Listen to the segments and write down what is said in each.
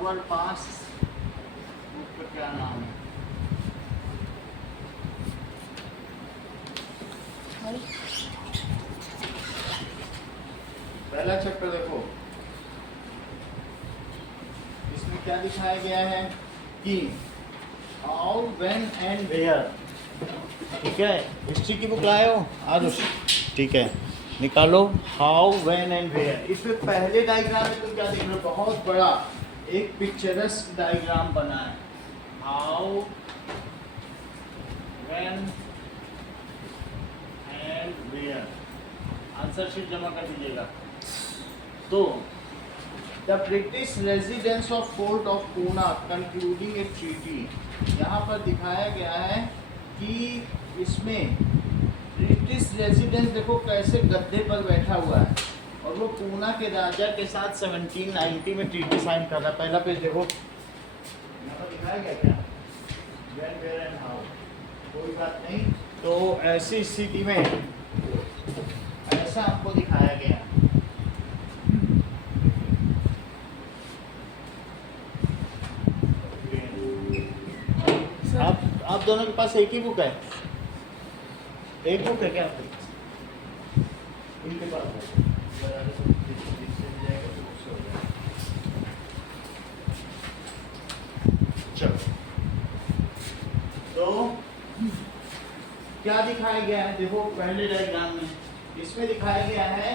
Forward पास book का क्या नाम है? पहला चैप्टर देखो, इसमें क्या दिखाया गया है कि हाउ, व्हेन एंड वेयर। ठीक है, हिस्ट्री की बुक लाए हो आरुष? ठीक है, निकालो हाउ, व्हेन एंड वेयर। इसमें पहले डायग्राम में तुम क्या देख रहे हो? बहुत बड़ा एक पिक्चरस डायग्राम बना है। How, when and where. Answer sheet जमा कर दीजिएगा। तो the British residence of fort of Poona concluding a treaty, यहाँ पर दिखाया गया है कि इसमें ब्रिटिश रेजिडेंस देखो कैसे गद्दे पर बैठा हुआ है और वो पूना के राजा के साथ 1790 में ट्रीटी साइन कर रहा है। पहला पेज देखो, यहाँ पर दिखाया गया क्या? When, where and how. कोई बात नहीं, तो ऐसी स्थिति में ऐसा आपको दिखाया गया। आप दोनों के पास एक ही बुक है? एक बुक है क्या आपके पास? इनके पास है। चलो, तो क्या दिखाया गया है? देखो पहले डायग्राम में इसमें दिखाया गया है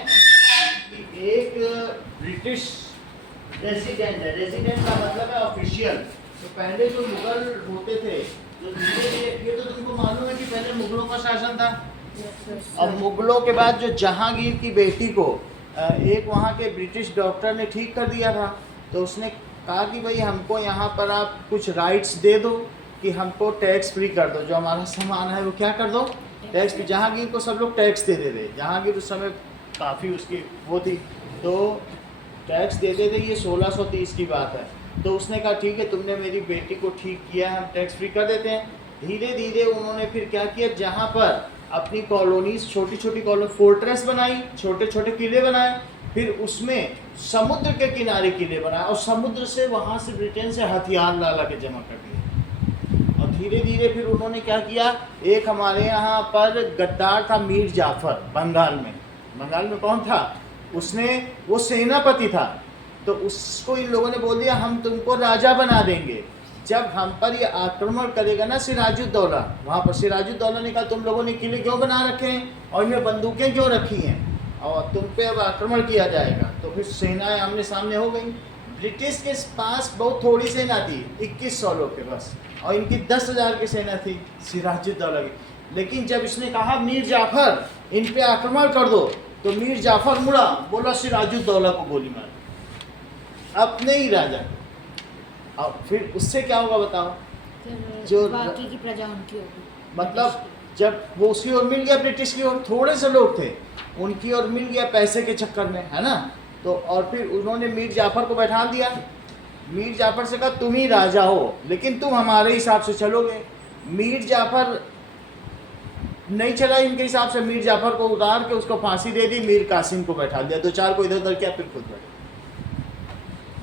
कि एक ब्रिटिश रेजिडेंट है। रेजिडेंट का मतलब है ऑफिशियल। तो पहले जो मुगल होते थे, जो ये तो तुमको मालूम है कि पहले मुगलों का शासन था। अब मुगलों के बाद जो जहांगीर की बेटी को एक वहाँ के ब्रिटिश डॉक्टर ने ठीक कर दिया था, तो उसने कहा कि भाई हमको यहाँ पर आप कुछ राइट्स दे दो कि हमको टैक्स फ्री कर दो, जो हमारा सामान है वो क्या कर दो, टैक्स। जहांगीर को सब लोग टैक्स देते थे। जहांगीर उस समय काफ़ी उसकी वो थी, तो टैक्स देते थे। ये 1630 की बात है। तो उसने कहा ठीक है, तुमने मेरी बेटी को ठीक किया, हम टैक्स फ्री कर देते हैं। धीरे धीरे उन्होंने फिर क्या किया, जहाँ पर अपनी कॉलोनीज, छोटी छोटी कॉलोनी, फोर्ट्रेस बनाई, छोटे छोटे किले बनाए, फिर उसमें समुद्र के किनारे किले बनाए और समुद्र से वहाँ से ब्रिटेन से हथियार ला के जमा कर दिए। और धीरे धीरे फिर उन्होंने क्या किया, एक हमारे यहाँ पर गद्दार था मीर जाफर, बंगाल में। बंगाल में कौन था? उसने, वो सेनापति था। तो उसको इन लोगों ने बोल दिया हम तुमको राजा बना देंगे जब हम पर ये आक्रमण करेगा ना सिराजुद्दौला। वहाँ पर सिराजुद्दौला ने कहा तुम लोगों ने किले क्यों बना रखे हैं और इनमें बंदूकें क्यों रखी हैं और तुम पे अब आक्रमण किया जाएगा। तो फिर सेनाएं आमने सामने हो गई। ब्रिटिश के पास बहुत थोड़ी सेना थी, 2100 लोग के बस, और इनकी 10,000 की सेना थी सिराजुद्दौला की। लेकिन जब इसने कहा मीर जाफर इन पे आक्रमण कर दो, तो मीर जाफर मुड़ा, बोला सिराजुद्दौला को गोली मार, अपने ही राजा को। अब फिर उससे क्या होगा बताओ? जो बाकी की प्रजा उनकी होगी। मतलब जब वो उसकी ओर मिल गया, ब्रिटिश की ओर थोड़े से लोग थे, उनकी ओर मिल गया पैसे के चक्कर में, है ना। तो और फिर उन्होंने मीर जाफर को बैठा दिया। मीर जाफर से कहा तुम ही राजा हो, लेकिन तुम हमारे हिसाब से चलोगे। मीर जाफर नहीं चला इनके हिसाब से। मीर जाफर को उतार के उसको फांसी दे दी, मीर कासिम को बैठा दिया। 2-4 को इधर उधर किया, फिर खुद बैठा।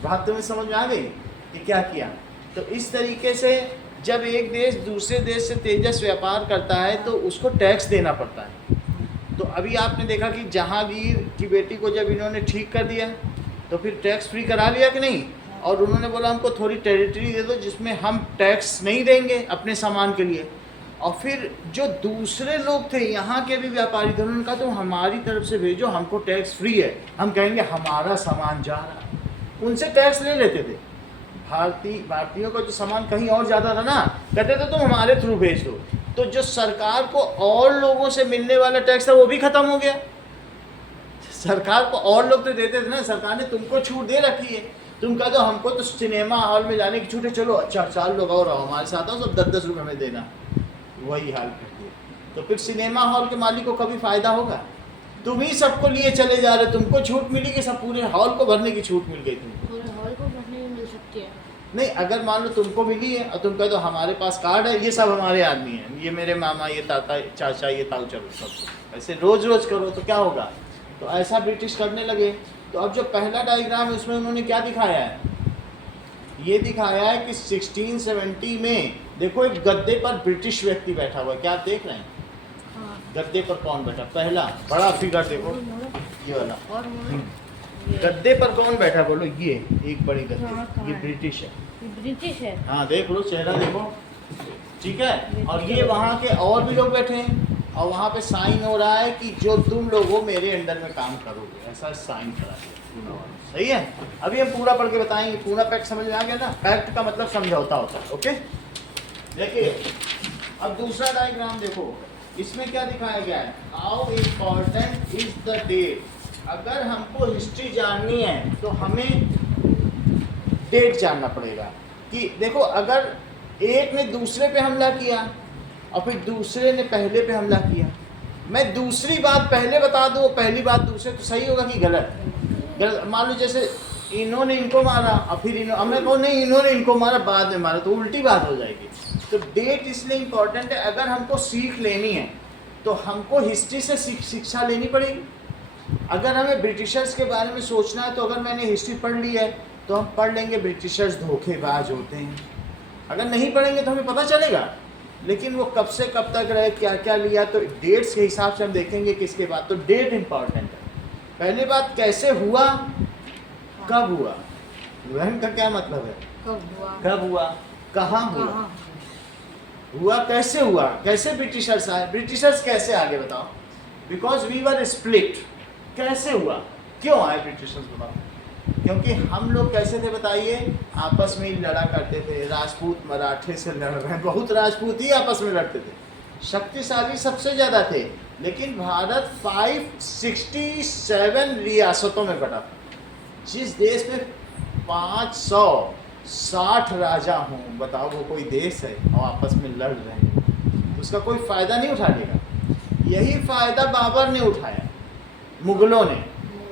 बात तुम्हें समझ में आ गई कि क्या किया? तो इस तरीके से जब एक देश दूसरे देश से तेजस व्यापार करता है तो उसको टैक्स देना पड़ता है। तो अभी आपने देखा कि जहांगीर की बेटी को जब इन्होंने ठीक कर दिया तो फिर टैक्स फ्री करा लिया कि नहीं। और उन्होंने बोला हमको थोड़ी टेरिटरी दे दो जिसमें हम टैक्स नहीं देंगे अपने सामान के लिए। और फिर जो दूसरे लोग थे यहाँ के भी व्यापारी थे, उन्होंने कहा तो हमारी तरफ से भेजो, हमको टैक्स फ्री है, हम कहेंगे हमारा सामान जा रहा है। उनसे टैक्स ले लेते थे। भारतीयों का जो सामान कहीं और ज़्यादा था ना, कहते थे तुम हमारे थ्रू भेज दो। तो जो सरकार को और लोगों से मिलने वाला टैक्स था वो भी खत्म हो गया। सरकार को और लोग तो देते थे ना, सरकार ने तुमको छूट दे रखी है। तुम कह दो हमको तो सिनेमा हॉल में जाने की छूट है, चलो अच्छा 4 लोग और आओ हमारे साथ, आओ, सब 10-10 रुपये में देना। वही हाल करती है। तो फिर सिनेमा हॉल के मालिक को कभी फ़ायदा होगा? तुम ही सबको लिए चले जा रहे, तुमको छूट मिली कि सब पूरे हॉल को भरने की छूट मिल गई तुमको? पूरे हॉल को भरने में मिल सकती है। नहीं, अगर मान लो तुमको मिली है और तुम कह दो हमारे पास कार्ड है, ये सब हमारे आदमी हैं, ये मेरे मामा, ये ताता, चाचा, ये ताऊ, चलो सब ऐसे रोज रोज करो तो क्या होगा? तो ऐसा ब्रिटिश करने लगे। तो अब जो पहला डायग्राम है उसमें उन्होंने क्या दिखाया है ये दिखाया है कि 1670 में देखो एक गद्दे पर ब्रिटिश व्यक्ति बैठा हुआ है, क्या आप देख रहे हैं? हाँ। गद्दे पर कौन बैठा? पहला बड़ा फिगर देखो, ये वाला और ये गद्दे पर कौन बैठा बोलो? ये एक बड़ी हाँ, गद्दे, कहाँ ये है? ब्रिटिश है। ब्रिटिश है। हाँ देख लो, चेहरा देखो, ठीक है। और ये वहाँ के और भी लोग बैठे हैं, और वहाँ पे साइन हो रहा है कि जो तुम लोग हो मेरे अंडर में काम करोगे, ऐसा साइन करा है। सही है। अभी हम पूरा पढ़ के बताएंगे, पूरा पैक्ट समझ में आ गया ना? पैक्ट का मतलब समझौता होता है। ओके, देखिए अब दूसरा डायग्राम देखो, इसमें क्या दिखाया गया है? How important is the date. अगर हमको हिस्ट्री जाननी है तो हमें डेट जानना पड़ेगा कि देखो, अगर एक ने दूसरे पे हमला किया और फिर दूसरे ने पहले पे हमला किया, मैं दूसरी बात पहले बता दूँ, पहली बात दूसरे, तो सही होगा कि गलत? गलत। मान लो जैसे इन्होंने इनको मारा और फिर अब मैं कहूँ नहीं इन्होंने इनको मारा बाद में मारा, तो उल्टी बात हो जाएगी। तो डेट इसलिए इम्पोर्टेंट है, अगर हमको सीख लेनी है तो हमको हिस्ट्री से शिक्षा लेनी पड़ेगी। अगर हमें ब्रिटिशर्स के बारे में सोचना है तो अगर मैंने हिस्ट्री पढ़ ली है तो हम पढ़ लेंगे ब्रिटिशर्स धोखेबाज होते हैं। अगर नहीं पढ़ेंगे तो हमें पता चलेगा, लेकिन वो कब से कब तक रहे, क्या क्या लिया, तो डेट्स के हिसाब से हम देखेंगे किसके बाद। तो डेट इम्पॉर्टेंट है। पहली बात, कैसे हुआ, कब हुआ। वहन का क्या मतलब है? कब हुआ, कहाँ हुआ, हुआ कैसे हुआ, कैसे ब्रिटिशर्स आए, ब्रिटिशर्स कैसे आगे बताओ। Because we were split. कैसे हुआ, क्यों आए ब्रिटिशर्स बताओ? क्योंकि हम लोग कैसे थे बताइए, आपस में ही लड़ा करते थे। राजपूत मराठे से लड़ रहे हैं, बहुत राजपूत ही आपस में लड़ते थे, शक्तिशाली सबसे ज़्यादा थे। लेकिन भारत 567 रियासतों में बटा था। जिस देश में 560 राजा हों, बताओ वो कोई देश है? और आपस में लड़ रहे हैं, तो उसका कोई फ़ायदा नहीं उठाएगा। यही फ़ायदा बाबर ने उठाया, मुगलों ने।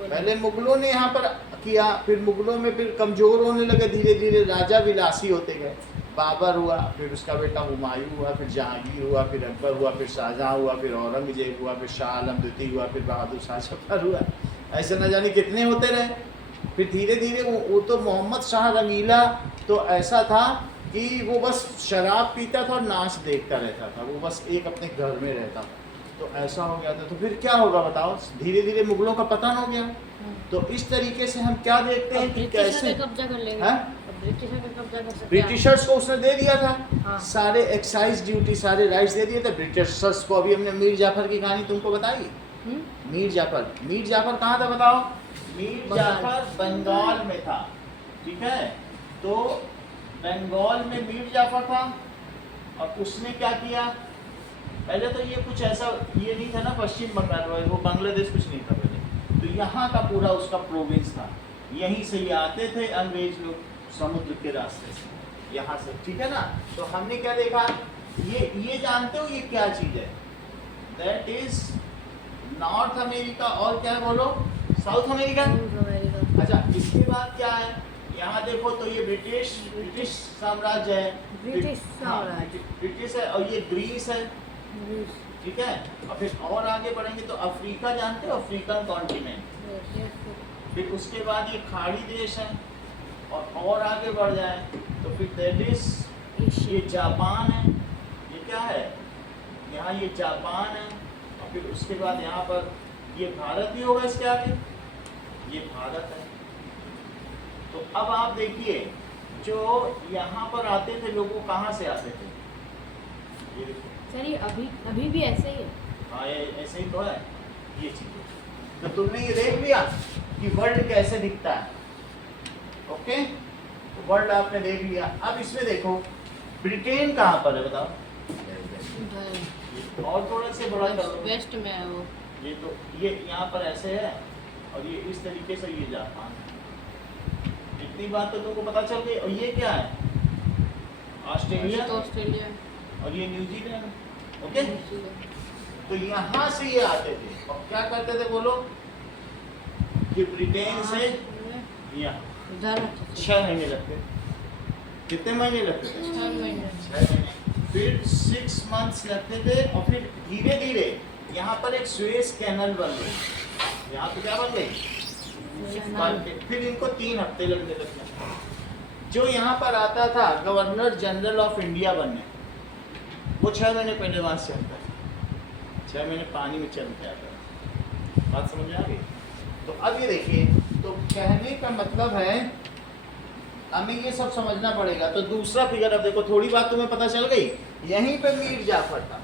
पहले मुगलों ने यहाँ पर किया, फिर मुगलों में फिर कमज़ोर होने लगे, धीरे धीरे राजा विलासी होते गए। बाबर हुआ, फिर उसका बेटा हुमायूं हुआ, फिर जहांगीर हुआ, फिर अकबर हुआ, फिर शाहजहाँ हुआ, फिर औरंगजेब हुआ, फिर शाह आलम द्वितीय हुआ, फिर बहादुर शाह जफर हुआ। ऐसे न जाने कितने होते रहे। फिर धीरे धीरे वो तो मोहम्मद शाह रंगीला तो ऐसा था कि वो बस शराब पीता था और नाच देखता रहता था, वो बस एक अपने घर में रहता था। तो ऐसा हो गया था। तो फिर क्या होगा बताओ, धीरे धीरे मुगलों का पतन हो गया। तो इस तरीके से हम क्या देखते हैं कि कैसे कब्जा कर लेंगे। ब्रिटिशर्स को उसने दे दिया था। हाँ। सारे एक्साइज ड्यूटी, सारे राइट्स दे दिए थे ब्रिटिशर्स को। अभी हमने मीर जाफर की कहानी तुमको बताई। मीर जाफर कहाँ था बताओ? मीर जाफर बंगाल में था, ठीक है। तो बंगाल में मीर जाफर था और उसने क्या किया, पहले तो ये कुछ ऐसा ये नहीं था ना पश्चिम बंगाल, वो बांग्लादेश कुछ नहीं था पहले, तो यहाँ का पूरा उसका प्रोविंस था। यहीं से ये आते थे अंग्रेज लोग समुद्र के रास्ते से, यहाँ से, ठीक है ना। तो हमने क्या देखा, ये जानते हो ये क्या चीज़ है? That is north America. और क्या है बोलो? South America. अच्छा, इसके बाद क्या है, यहाँ देखो तो ये ब्रिटिश साम्राज्य है। ब्रिटिश है, और ये ग्रीस है, ठीक है। और फिर और आगे बढ़ेंगे तो अफ्रीका, जानते हो अफ्रीकन कॉन्टिनेंट। फिर उसके बाद ये खाड़ी देश है, और आगे बढ़ जाए तो फिर दैट इज ये जापान है। ये क्या है, यहाँ ये जापान है। और फिर उसके बाद यहाँ पर ये भारत भी होगा, इसके आगे ये भारत है। तो अब आप देखिए, जो यहाँ पर आते थे लोग वो कहाँ से आते थे? ये देखो सर, ये अभी भी ऐसे ही है। हाँ, ये ऐसे ही तो है ये चीज़। तो तुमने ये देख लिया कि वर्ल्ड कैसे दिखता है। ओके, तो वर्ल्ड आपने देख लिया। अब इसमें देखो ब्रिटेन कहाँ पर है बताओ? और थोड़ा से बड़ा करो, वेस्ट में है वो। ये तो ये यहाँ पर ऐसे है और ये इस तरीके से ये जापान है। इतनी बात तो तुमको पता चल गई। और ये क्या है? ऑस्ट्रेलिया। और ये न्यूजीलैंड। ओके, तो यहाँ से ये आते थे और क्या करते थे बोलो, कि ब्रिटेन से यहाँ 6 महीने लगते। कितने महीने लगते थे? 6 महीने। 6 महीने। फिर 6 months लगते थे। और फिर धीरे धीरे यहाँ पर एक सुएज कैनल बन गई। यहाँ पे क्या बन गई? फिर इनको 3 हफ्ते लगने लगे। जो यहाँ पर आता था गवर्नर जनरल ऑफ इंडिया बनने, वो 6 महीने पहले वहाँ से चलता है, 6 महीने पानी में चल के आता है। बात समझ में आ गई? तो अब ये देखिए, तो कहने का मतलब है हमें ये सब समझना पड़ेगा। तो दूसरा फिगर अब देखो, थोड़ी बात तुम्हें पता चल गई। यहीं पे मीर जाफर था,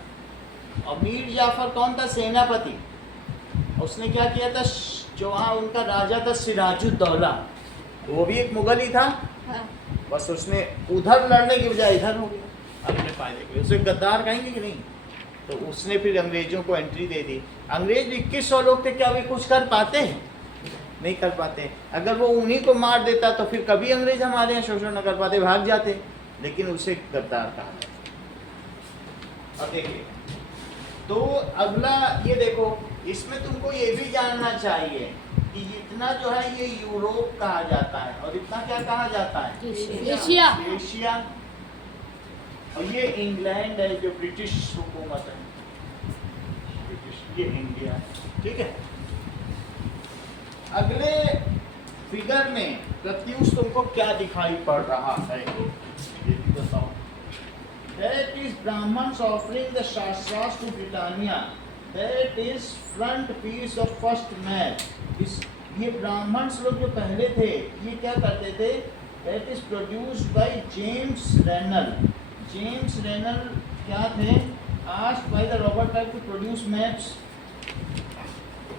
और मीर जाफर कौन था? सेनापति। उसने क्या किया था? जो वहाँ उनका राजा था सिराजुद्दौला, वो भी एक मुगल ही था, हाँ। बस उसने उधर लड़ने की बजाय इधर हो गया अपने फायदे के लिए। उसे गद्दार कहेंगे कि नहीं? तो उसने फिर अंग्रेजों को एंट्री दे दी। अंग्रेज 2100 लोग थे, क्या वे कुछ कर पाते हैं? नहीं कर पाते। अगर वो उन्हीं को मार देता तो फिर कभी अंग्रेज हमारे यहाँ शोषण न कर पाते, भाग जाते। लेकिन उसे गद्दार कहा जाता। अब देखिए, तो अगला ये देखो, इसमें तुमको ये भी जानना चाहिए कि इतना जो है ये यूरोप कहा जाता है, और इतना क्या कहा जाता है? एशिया। एशिया। और ये इंग्लैंड है, जो ब्रिटिश हुकूमत है, ब्रिटिश, ये इंडिया है। ठीक है। अगले फिगर में प्रत्युष तुमको क्या दिखाई पड़ रहा है, ये भी बताओ। That is Brahmins offering the shastras to Britannia. That is front piece of first map. ये ब्राह्मण्स लोग जो पहले थे, ये क्या करते थे? That is produced by James Rennell. James Rennell क्या थे? Asked by the Robert Clive to produce maps.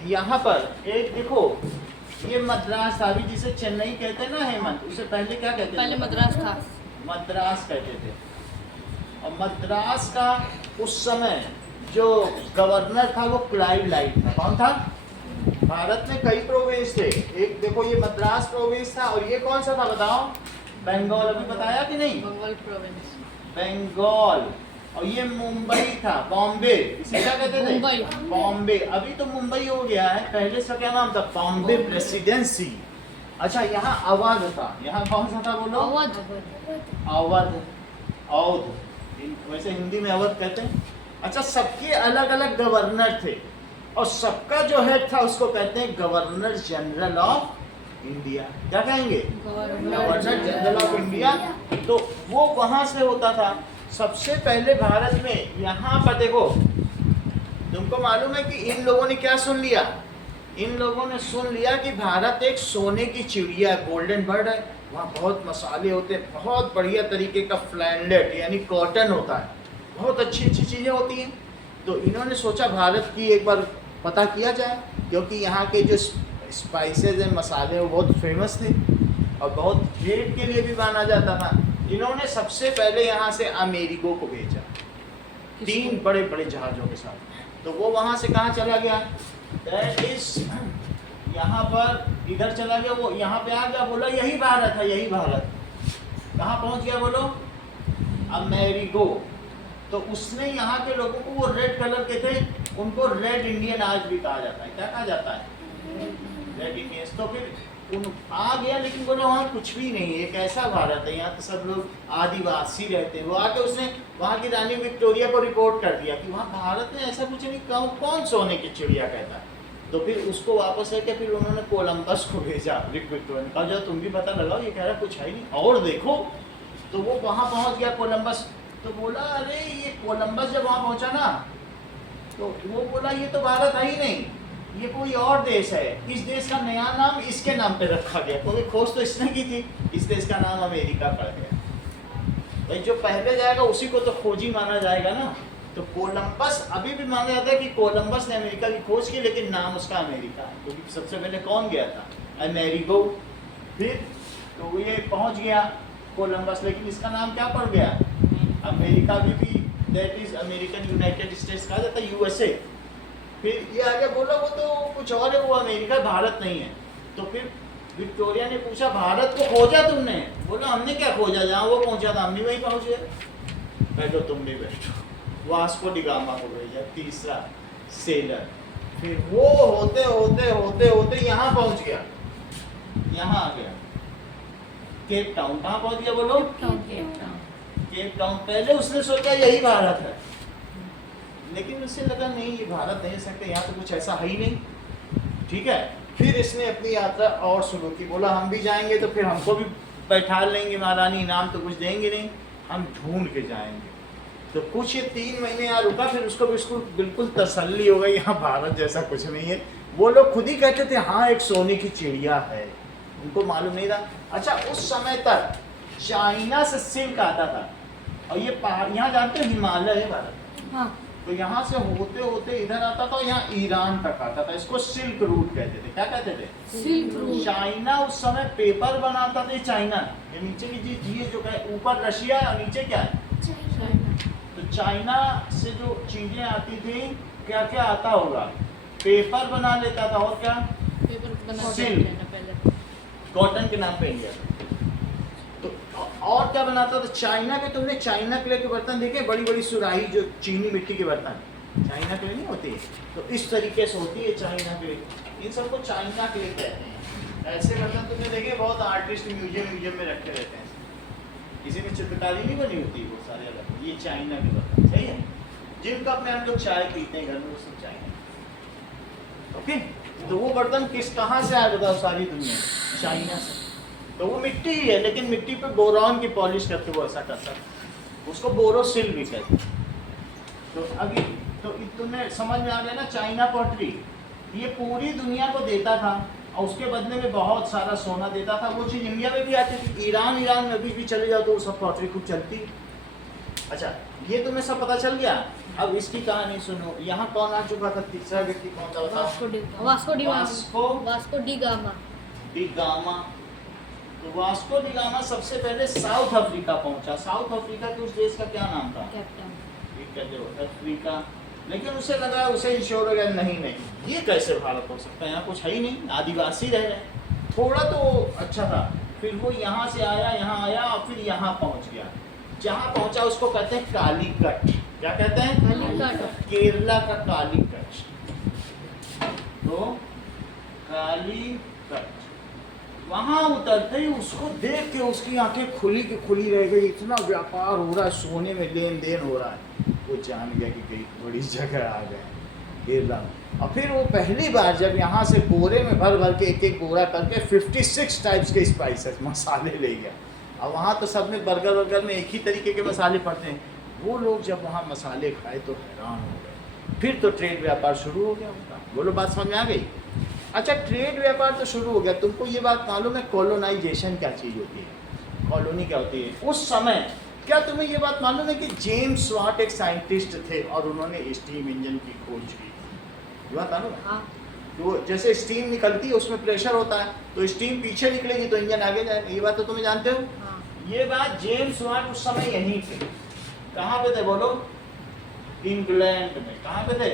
यहाँ पर एक देखो, ये मद्रास था, अभी जिसे चेन्नई कहते हैं ना हेमंत, उसे पहले क्या कहते थे? पहले मद्रास था। मद्रास कहते थे। और मद्रास का उस समय जो गवर्नर था वो क्लाइव लाइट था। कौन था? भारत में कई प्रोविंस थे, एक देखो ये मद्रास प्रोविंस था, और ये कौन सा था बताओ? बंगाल। अभी बताया कि नहीं? बंगाल प्रोविंस। बंगाल। और ये मुंबई था, बॉम्बे, इसे क्या कहते थे? मुंबई। बॉम्बे। अभी तो मुंबई हो गया है, पहले इसका क्या नाम था? बॉम्बे प्रेसिडेंसी। अच्छा, यहाँ अवध था, यहाँ कौन सा था बोलो? अवध। अवध, अवध, वैसे हिंदी में अवध कहते हैं। अच्छा, सबके अलग अलग गवर्नर थे, और सबका जो हेड था उसको कहते हैं गवर्नर जनरल ऑफ इंडिया। क्या कहेंगे? Governor general of India. तो वो वहां से होता था। सबसे पहले भारत में यहाँ पर देखो, तुमको मालूम है कि इन लोगों ने क्या सुन लिया? इन लोगों ने सुन लिया कि भारत एक सोने की चिड़िया, गोल्डन बर्ड है, वहाँ बहुत मसाले होते हैं, बहुत बढ़िया तरीके का फ्लैंडेट यानी कॉटन होता है, बहुत अच्छी अच्छी चीज़ें होती हैं। तो इन्होंने सोचा भारत की एक बार पता किया जाए, क्योंकि यहाँ के जो स्पाइसेस हैं, मसाले, वो बहुत फेमस थे और बहुत ट्रेड के लिए भी माना जाता था। इन्होंने सबसे पहले यहाँ से अमेरिगो को भेजा, 3 बड़े बड़े जहाज़ों के साथ। तो वो वहाँ से कहाँ चला गया? दैट इज यहाँ पर इधर चला गया, वो यहाँ पे आ गया, बोला यही भारत है, यही भारत। कहाँ पहुँच गया बोलो? अमेरिगो। तो उसने यहाँ के लोगों को, वो रेड कलर के थे, उनको रेड इंडियन आज भी कहा जाता है। क्या कहा जाता है? Red Indians. तो फिर उन आ गया, लेकिन बोले वहाँ कुछ भी नहीं है, एक ऐसा भारत है, यहाँ तो सब लोग आदिवासी रहते हैं। वो आके उसने वहाँ की रानी विक्टोरिया को रिपोर्ट कर दिया कि वहाँ भारत में ऐसा कुछ नहीं, कौन सोने की चिड़िया कहता है। तो फिर उसको वापस लेके फिर उन्होंने कोलंबस को भेजा, विक्टोरिया ने कहा जो तुम भी पता लगाओ, ये कह रहा कुछ है नहीं और देखो। तो वो वहाँ पहुँच गया कोलंबस। तो बोला अरे ये कोलंबस जब वहाँ पहुँचा ना, तो वो बोला ये तो भारत है ही नहीं, ये कोई और देश है। इस देश का नया नाम इसके नाम पे रखा गया, क्योंकि खोज तो इसने की थी। इस देश का नाम अमेरिका पड़ गया। भाई जो पहले जाएगा उसी को तो खोजी माना जाएगा ना। तो कोलंबस अभी भी माना जाता है कि कोलंबस ने अमेरिका की खोज की, लेकिन नाम उसका अमेरिका है, क्योंकि सबसे पहले कौन गया था? अमेरिगो। फिर तो ये पहुंच गया कोलंबस, लेकिन इसका नाम क्या पड़ गया? अमेरिका। भी that is American United states कहा जाता है, यूएसए। फिर ये आगे बोला वो तो कुछ और है, वो अमेरिका, भारत नहीं है। तो फिर विक्टोरिया ने पूछा भारत को खोजा तुमने? बोला हमने क्या खोजा, जहाँ वो पहुंचा था हम भी वहीं पहुंच गए। बैठो तुम भी बैठो। वास्को डी गामा को भेजा, तीसरा सेलर। फिर वो होते होते होते होते यहाँ पहुंच गया, यहाँ आ गया केप टाउन। कहाँ पहुंच गया बोलो? Cape Town. पहले उसने सोचा यही भारत है, लेकिन उससे लगा नहीं ये भारत नहीं सकते, यहाँ तो कुछ ऐसा है ही नहीं। ठीक है। फिर इसने अपनी यात्रा और शुरू की, बोला हम भी जाएंगे तो फिर हमको भी बैठा लेंगे महारानी, इनाम तो कुछ देंगे नहीं, हम ढूंढ के जाएंगे। तो कुछ ये 3 महीने यहाँ रुका, फिर उसको बिल्कुल तसल्ली हो गई, यहाँ भारत जैसा कुछ नहीं है। वो लोग खुद ही कहते थे हाँ एक सोने की चिड़िया है, उनको मालूम नहीं था। अच्छा उस समय तक चाइना से सिल्क आता था, और ये पहाड़ यहाँ जानते हो हिमालय है भारत, हाँ तो यहाँ से होते होते इधर आता था, यहाँ ईरान तक आता था। इसको सिल्क रूट कहते थे। क्या कहते थे? Silk route. चाइना उस समय पेपर बनाता था। चाइना ये नीचे की चीज, ये जो है ऊपर रशिया और नीचे क्या है? तो चाइना से जो चीजें आती थी, क्या क्या आता होगा? पेपर बना लेता था, और क्या? पेपर बना सिल्क। लेना पहले। कॉटन के नाम पे इंडिया। तो और क्या बनाता था? चाइना के, तुमने चाइना क्ले के बर्तन देखे? बड़ी बड़ी सुराही जो चीनी मिट्टी के बर्तन, चाइना क्ले नहीं होती? तो इस तरीके से होती है चाइना क्ले। इन सबको चाइना क्ले कहते हैं। ऐसे बर्तन तुमने देखे, बहुत आर्टिस्ट म्यूजियम में रखे रहते हैं। किसी में चित्रकारी नहीं बनी होती, वो सारे अलग। ये चाइना के बर्तन, सही है। जिनका अपने हम लोग चाय पीते हैं घर में, वो सब चाइना। ओके, तो वो बर्तन कहाँ से आया बताओ? सारी दुनिया चाइना से। तो वो मिट्टी ही है, लेकिन मिट्टी पे बोरॉन की पॉलिश करके वो ऐसा करता है, उसको बोरोसिल भी कहते हैं। तो अभी तो तुम्हें समझ में आ गया ना? चाइना पॉटरी ये पूरी दुनिया को देता था, और उसके बदले में बहुत सारा सोना देता था। वो चीज़ इंडिया में भी आती थी। ईरान में अभी भी चले जाओ तो वो सब पॉटरी खूब चलती। अच्छा, ये तुम्हें सब पता चल गया। अब इसकी कहानी सुनो। यहाँ कौन आ चुका था? तीसरा व्यक्ति कौन था बताओ? Vasco D gamma. D gamma. तो वास्को डी गामा सबसे पहले साउथ अफ्रीका पहुंचा। साउथ अफ्रीका के उस देश का क्या नाम था? अफ्रीका। लेकिन उसे लगा, उसे इंश्योर हो गया, नहीं ये कैसे भारत हो सकता है, यहाँ कुछ है ही नहीं, आदिवासी रह रहे। थोड़ा तो अच्छा था। फिर वो यहाँ से आया, यहाँ आया, और फिर यहाँ पहुँच गया। जहाँ पहुँचा उसको कहते हैं कालीकट। क्या कहते हैं? कालीकट। केरला का कालीकट। तो कालीकट वहां उतरते ही उसको देख के उसकी आंखें खुली की खुली रह गई। इतना व्यापार हो रहा है, सोने में लेन देन हो रहा है। वो जान गया कि कई बड़ी जगह आ गए केरला। और फिर वो पहली बार जब यहाँ से बोरे में भर भर के एक बोरा करके 56 टाइप्स के स्पाइसेस मसाले ले गया। और वहाँ तो सब में बर्गर में एक ही तरीके के मसाले पड़ते हैं। वो लोग जब वहाँ मसाले खाए तो हैरान हो गए। फिर तो ट्रेड व्यापार शुरू हो गया उनका। बोलो, बात समझ में आ गई? अच्छा, ट्रेड व्यापार तो शुरू हो गया। तुमको ये बात मालूम है कॉलोनाइजेशन क्या चीज़ होती है? कॉलोनी क्या होती है? उस समय क्या तुम्हें ये बात मालूम है कि जेम्स वाट एक साइंटिस्ट थे और उन्होंने स्टीम इंजन की खोज की? ये बात मालूम है? हाँ। तो जैसे स्टीम निकलती है उसमें प्रेशर होता है, तो स्टीम पीछे निकलेगी तो इंजन आगे जाएगा। ये बात तो तुम्हें जानते हो? हाँ। ये बात जेम्स वाट उस समय यहीं थे। कहाँ पे थे बोलो? इंग्लैंड में। कहाँ पे थे?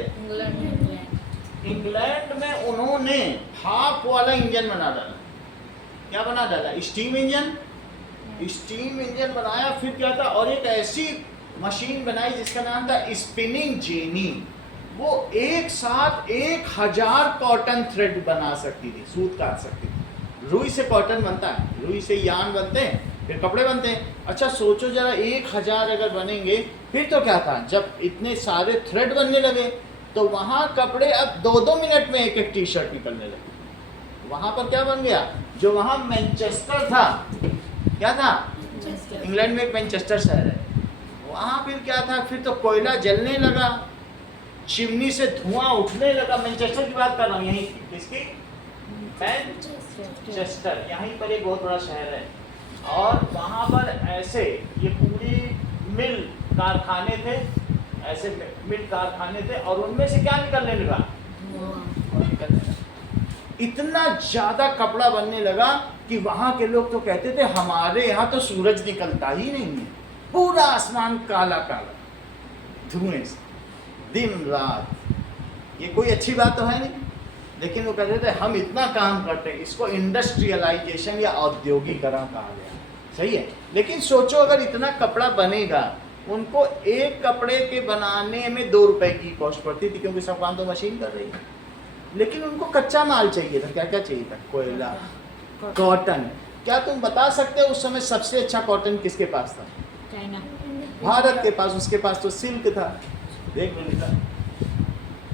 इंग्लैंड में उन्होंने भाप वाला इंजन बना डाला। क्या बना डाला? Steam engine. स्टीम इंजन बनाया। फिर क्या था? और एक ऐसी मशीन बनाई जिसका नाम था स्पिनिंग जेनी। वो एक साथ 1000 कॉटन थ्रेड बना सकती थी, सूत काट सकती थी। रुई से कॉटन बनता है, रुई से यान बनते हैं, फिर कपड़े बनते हैं। अच्छा सोचो जरा, 1000 अगर बनेंगे फिर तो क्या था? जब इतने सारे थ्रेड बनने लगे तो वहाँ कपड़े अब 2-2 मिनट में एक टी शर्ट निकलने लगे। वहाँ पर क्या बन गया? जो वहाँ मैनचेस्टर था, क्या था? इंग्लैंड में एक मैनचेस्टर शहर है, वहाँ फिर क्या था? फिर तो कोयला जलने लगा, चिमनी से धुआं उठने लगा। मैनचेस्टर की बात कर रहा हूँ, यहीं किसकी? मैनचेस्टर। यहीं पर एक बहुत बड़ा शहर है, और वहाँ पर ऐसे ये पूरी मिल कारखाने थे, ऐसे मिल कारखाने थे, और उनमें से क्या निकलने लगा? इतना ज्यादा कपड़ा बनने लगा कि वहां के लोग तो कहते थे हमारे यहाँ तो सूरज निकलता ही नहीं है, पूरा आसमान काला काला धुएं से दिन रात। ये कोई अच्छी बात तो है नहीं, लेकिन वो कहते थे हम इतना काम करते हैं। इसको इंडस्ट्रियलाइजेशन या औद्योगिकरण कहा गया। सही है। लेकिन सोचो अगर इतना कपड़ा बनेगा, उनको एक कपड़े के बनाने में 2 रुपए की कॉस्ट पड़ती थी, क्योंकि सब काम तो मशीन कर रही है। लेकिन उनको कच्चा माल चाहिए था। क्या क्या चाहिए था? कोयला, कॉटन। क्या तुम बता सकते हो उस समय सबसे अच्छा कॉटन किसके पास था? चाइना। भारत के पास। उसके पास तो सिल्क था। देख मिलता।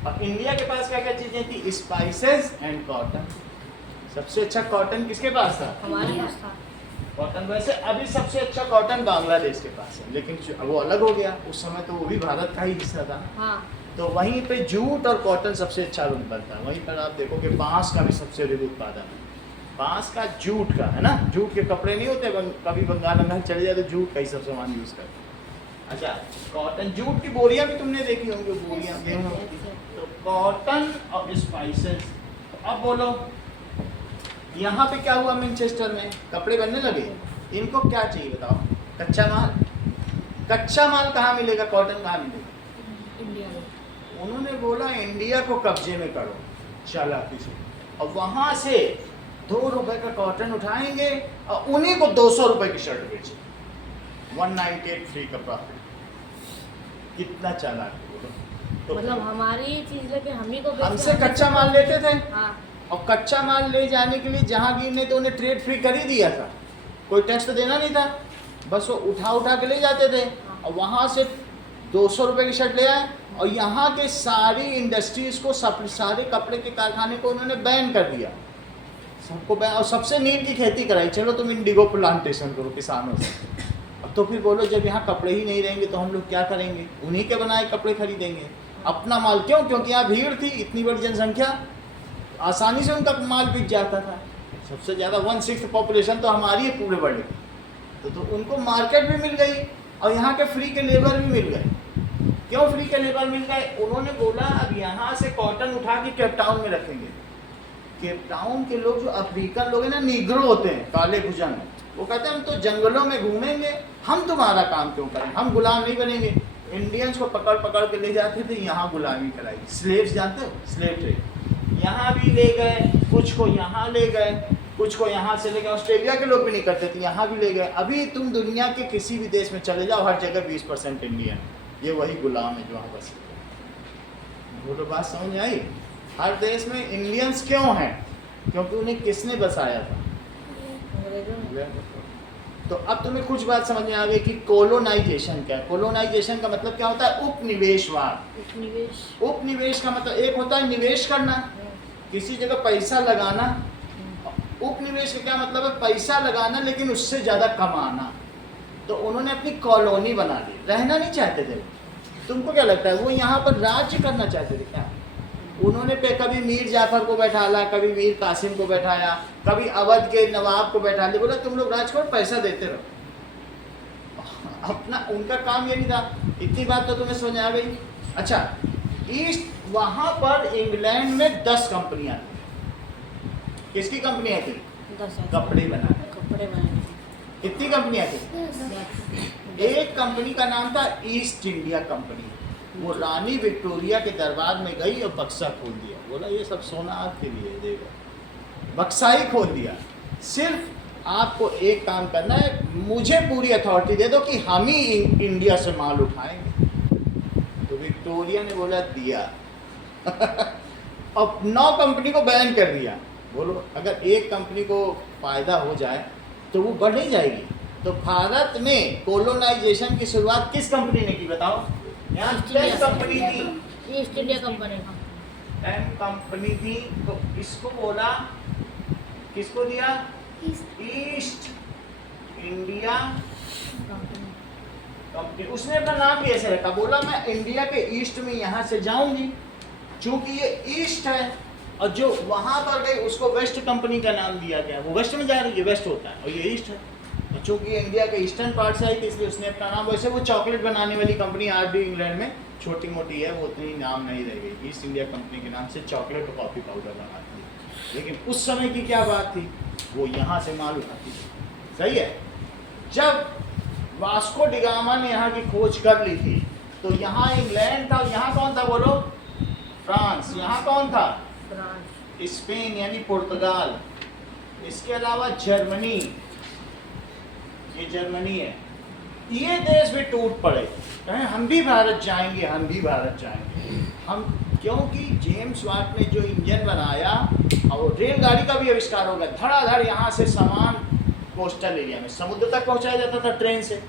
और इंडिया के पास क्या क्या चीजें थी? Spices and cotton. सबसे अच्छा कॉटन किसके पास था? हमारे पास था। कॉटन वैसे अभी सबसे अच्छा कॉटन बांग्लादेश के पास है, लेकिन वो अलग हो गया, उस समय तो वो भी भारत का ही हिस्सा था। हाँ तो वहीं पे जूट और कॉटन सबसे अच्छा बनता है। वहीं पर आप देखोगे बांस का भी सबसे अधिक उत्पादन है, बांस का, जूट का, है ना। जूट के कपड़े नहीं होते, कभी बंगाल चले जाए तो जूट का ही सब सामान यूज़ करते हैं। अच्छा, कॉटन, जूट की बोरियां भी तुमने देखी होंगी, बोरियां गेहूं की। तो कॉटन और स्पाइसेस। अब बोलो यहाँ पे क्या हुआ, मैनचेस्टर में कपड़े बनने लगे, इनको क्या चाहिए बताओ, कच्चा माल। कच्चा माल कहाँ मिलेगा, कॉटन कहाँ मिलेगा, इंडिया में। उन्होंने बोला इंडिया को कब्जे में करो चालाकी से, और वहां से 2 रुपए का कॉटन उठाएंगे और उन्हीं को 200 रुपए की शर्ट बेचेंगे, 198 फ्री का प्रॉफिट। कितना चालाक है बोलो। तो मतलब हमारी चीज लेके हम ही को बेचते हमसे हैं। कच्चा माल लेते थे, हाँ और कच्चा माल ले जाने के लिए जहांगीर ने तो उन्हें ट्रेड फ्री कर ही दिया था, कोई टैक्स तो देना नहीं था, बस वो उठा के ले जाते थे, और वहाँ से 200 रुपए की शर्ट ले आए, और यहाँ के सारी इंडस्ट्रीज को, सारे कपड़े के कारखाने को उन्होंने बैन कर दिया, सबको बैन, और सबसे नील की खेती कराई, चलो तुम इंडिगो प्लांटेशन करो किसानों से। अब तो फिर बोलो जब यहाँ कपड़े ही नहीं रहेंगे तो हम लोग क्या करेंगे, उन्हीं के बनाए कपड़े खरीदेंगे, अपना माल क्यों, क्योंकि यहाँ भीड़ थी, इतनी बड़ी जनसंख्या, आसानी से उनका माल बिक जाता था। सबसे ज़्यादा 1/6 पॉपुलेशन तो हमारी है पूरे वर्ल्ड की, तो उनको मार्केट भी मिल गई, और यहाँ के फ्री के लेबर भी मिल गए। क्यों फ्री के लेबर मिल गए, उन्होंने बोला अब यहाँ से कॉटन उठा के केप टाउन में रखेंगे। केप टाउन के लोग जो अफ्रीकन लोग हैं ना, नीग्रो होते हैं, काले भुजंग, वो कहते हैं हम तो जंगलों में घूमेंगे, हम तुम्हारा काम क्यों करें, हम गुलाम नहीं बनेंगे। इंडियंस को पकड़ के ले जाते थे, यहाँ गुलामी कराई, स्लेव्स जानते हो, स्लेव ट्रेड, यहाँ भी ले गए, कुछ को यहाँ ले गए, कुछ को यहाँ से ले गए, ऑस्ट्रेलिया के लोग भी नहीं करते थे, यहाँ भी ले गए। अभी तुम दुनिया के किसी भी देश में चले जाओ, हर जगह 20% इंडियन, ये वही गुलाम है जो वहाँ बस। बोलो बात समझ में आई। हर देश में इंडियंस क्यों हैं, क्योंकि उन्हें किसने बसाया था, तो अब तुम्हें कुछ बात समझ में आ गई कि कोलोनाइजेशन क्या है। कोलोनाइजेशन का मतलब क्या होता है, उपनिवेशवाद। उपनिवेश का मतलब एक होता है निवेश करना, किसी जगह पैसा लगाना। उपनिवेश का क्या मतलब है, पैसा लगाना लेकिन उससे ज़्यादा कमाना। तो उन्होंने अपनी कॉलोनी बना ली, रहना नहीं चाहते थे। तुमको क्या लगता है वो यहाँ पर राज्य करना चाहते थे क्या? उन्होंने पे कभी मीर जाफर को बैठाला, कभी मीर कासिम को बैठाया, कभी अवध के नवाब को बैठा दिया, बोला तुम लोग राज करो, पैसा देते रहो। अपना उनका काम ये नहीं था। इतनी बात तो तुम्हें समझ आ गई। अच्छा, ईस्ट वहाँ पर इंग्लैंड में 10 कंपनियाँ थी। किसकी कंपनियाँ थी? 10 कपड़े बनाने। कपड़े बनाने। कितनी कंपनियाँ थी? एक कंपनी का नाम था ईस्ट इंडिया कंपनी। वो रानी विक्टोरिया के दरबार में गई और बक्सा खोल दिया, बोला ये सब सोना आपके लिए देगा, बक्सा ही खोल दिया। सिर्फ आपको एक काम करना है, मुझे पूरी अथॉरिटी दे दो कि हम ही इंडिया से माल उठाएंगे। तो विक्टोरिया ने बोला दिया। अब 9 कंपनी को बैन कर दिया। बोलो अगर एक कंपनी को फायदा हो जाए तो वो बढ़ नहीं जाएगी। तो भारत में कोलोनाइजेशन की शुरुआत किस कंपनी ने की बताओ? यहाँ 10 कंपनी थी, ईस्ट इंडिया कंपनी। 10 कंपनी थी। तो इसको बोला, किसको दिया? East India company. उसने अपना नाम भी ऐसे रखा, बोला मैं इंडिया के ईस्ट में यहाँ से जाऊंगी, चूंकि ये ईस्ट है, और जो वहाँ पर गई उसको वेस्ट कंपनी का नाम दिया गया। वो वेस्ट में जा रही है, वेस्ट होता है, और ये ईस्ट है। चूँकि इंडिया के ईस्टर्न पार्ट से आई थी इसलिए उसने अपना नाम, वैसे वो चॉकलेट बनाने वाली कंपनी आज भी इंग्लैंड में छोटी मोटी है, वो उतनी नाम नहीं रह गई। ईस्ट इंडिया कंपनी के नाम से चॉकलेट और कॉफ़ी पाउडर बनाती है। लेकिन उस समय की क्या बात थी, वो यहाँ से माल उठाती थी। सही है। जब वास्को डिगामा ने यहाँ की खोज कर ली थी तो यहाँ इंग्लैंड था, यहाँ कौन था बोलो? फ्रांस। यहाँ कौन था? स्पेन यानी पुर्तगाल। इसके अलावा जर्मनी, ये जर्मनी है। ये देश भी टूट पड़े, कहें हम भी भारत जाएंगे, हम भी भारत जाएंगे। हम क्योंकि जेम्स वाट ने जो इंजन बनाया और रेलगाड़ी का भी आविष्कार हो गया, धड़ाधड़ यहाँ से सामान कोस्टल एरिया में समुद्र तक पहुँचाया जाता था ट्रेन से,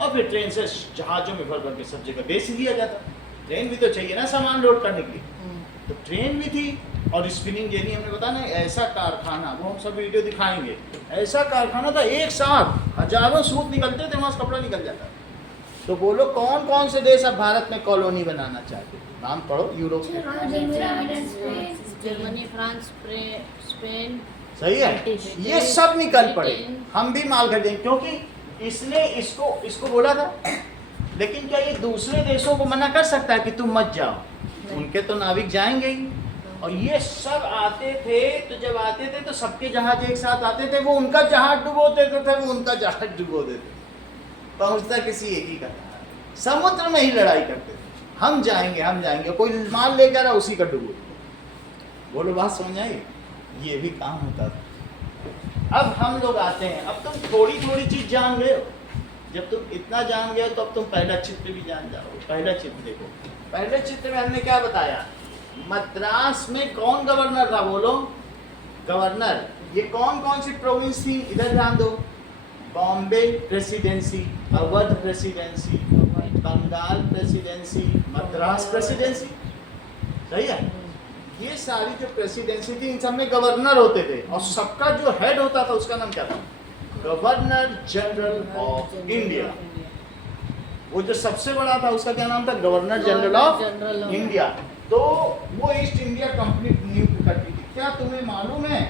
और फिर ट्रेन से जहाज़ों में भर भर के सब जगह बेच दिया जाता। ट्रेन भी तो चाहिए ना सामान लोड करने के लिए, तो ट्रेन भी थी। और स्पिनिंग जेनी हमने बताया ना, ऐसा कारखाना, वो हम सब वीडियो दिखाएंगे, ऐसा कारखाना था, एक साथ हजारों सूत निकलते थे, वहाँ से कपड़ा निकल जाता था। तो बोलो कौन कौन से देश अब भारत में कॉलोनी बनाना चाहते हैं? नाम पढ़ो यूरोप के। Germany, France, Spain. सही है, ये सब निकल पड़े, हम भी माल खरीदेंगे, क्योंकि इसने इसको बोला था। लेकिन क्या ये दूसरे देशों को मना कर सकता है कि तुम मत जाओ? उनके तो नाविक जाएंगे ही। और ये सब आते थे, तो जब आते थे तो सबके जहाज एक साथ आते थे, वो उनका जहाज डुबो देते थे, वो उनका जहाज डुबो देते, पहुंचता किसी एक ही का था। समुद्र में ही लड़ाई करते थे, हम जाएंगे, कोई माल लेकर आ उसी का डुबो। बोलो बात समझ आई? ये भी काम होता था। अब हम लोग आते हैं, अब तुम थोड़ी थोड़ी चीज जान गए हो। जब तुम इतना जान गए तो अब तुम पहला चित्र भी जान जाओ। पहला चित्र देखो, पहले चित्र में हमने क्या बताया? मद्रास में कौन गवर्नर था? बोलो गवर्नर। ये कौन कौन सी प्रोविंस थी? इधर ध्यान दो। Bombay presidency, Awadh presidency, Bengal presidency, Madras presidency. सही है? ये सारी जो प्रेसिडेंसी थी, इन सब में गवर्नर होते थे, और सबका जो हेड होता था उसका नाम क्या था? Governor general of India. वो जो सबसे बड़ा था उसका क्या नाम था? Governor general of India. तो वो ईस्ट इंडिया कंपनी नियुक्त करती थी। क्या तुम्हें मालूम है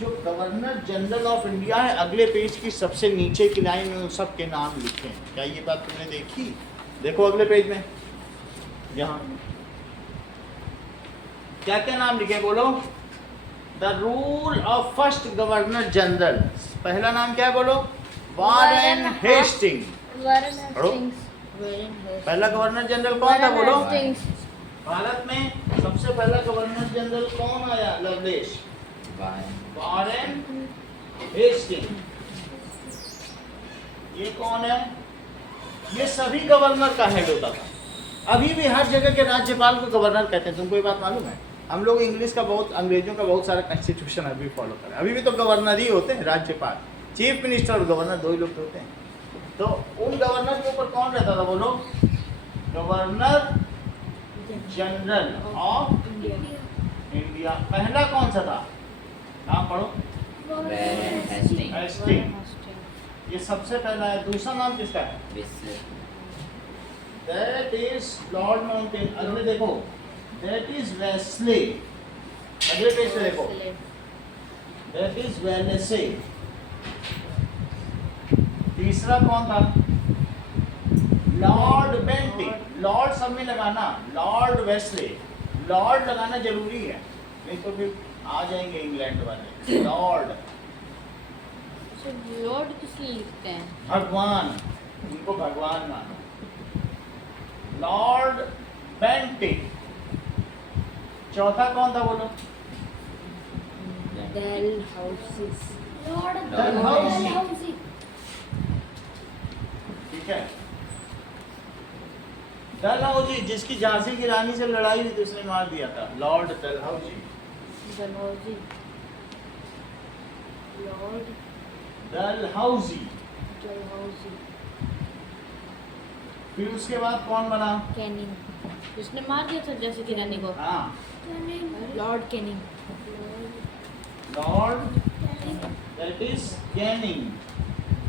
जो गवर्नर जनरल ऑफ इंडिया है, अगले पेज की सबसे नीचे की लाइन में उन सब के नाम लिखे हैं? क्या ये बात तुमने देखी? देखो अगले पेज में, यहाँ क्या क्या नाम लिखे? बोलो। The rule of first governor general, पहला नाम क्या है? बोलो। Warren Hastings. पहला गवर्नर जनरल कौन था? बोलो। भारत में सबसे पहला गवर्नर जनरल कौन आया? लवलेश। Warren Hasting. ये कौन है? ये सभी गवर्नर का हेड होता था। अभी भी हर जगह के राज्यपाल को गवर्नर कहते हैं। तुमको ये बात मालूम है? हम लोग इंग्लिश का बहुत, अंग्रेजों का बहुत सारा कॉन्स्टिट्यूशन अभी फॉलो करें। अभी भी तो गवर्नर ही होते हैं, राज्यपाल, चीफ मिनिस्टर और गवर्नर दो ही लोग होते हैं। तो उन गवर्नर के ऊपर कौन रहता था? बोलो। Governor general of India. पहला कौन सा था? नाम पढ़ो। हेस्टिंग। ये सबसे पहला है। दूसरा नाम किसका है? That is Lord mountain. अगले देखो, दैट इज वेस्ले। अगले पेज पे देखो, दैट इज वेलेसे। तीसरा कौन था? Lord Bentinck. लॉर्ड सब में लगाना, लॉर्ड वेस्ले। लॉर्ड लगाना जरूरी है, नहीं तो फिर आ जाएंगे इंग्लैंड वाले। लॉर्ड, लॉर्ड किस लिए लिखते हैं? भगवान, उनको भगवान मानो। Lord Bentinck. चौथा कौन था? बोलो। डलहौजी। ठीक है, डलहौजी, जिसकी झांसी की रानी से लड़ाई हुई थी, उसने मार दिया था। लॉर्ड डलहौजी। डलहौजी। लॉर्ड डलहौजी। डलहौजी। फिर उसके बाद कौन बना? कैनिंग, जिसने मार दिया था झांसी की रानी को। हाँ, Lord Canning. Lord, that is Canning.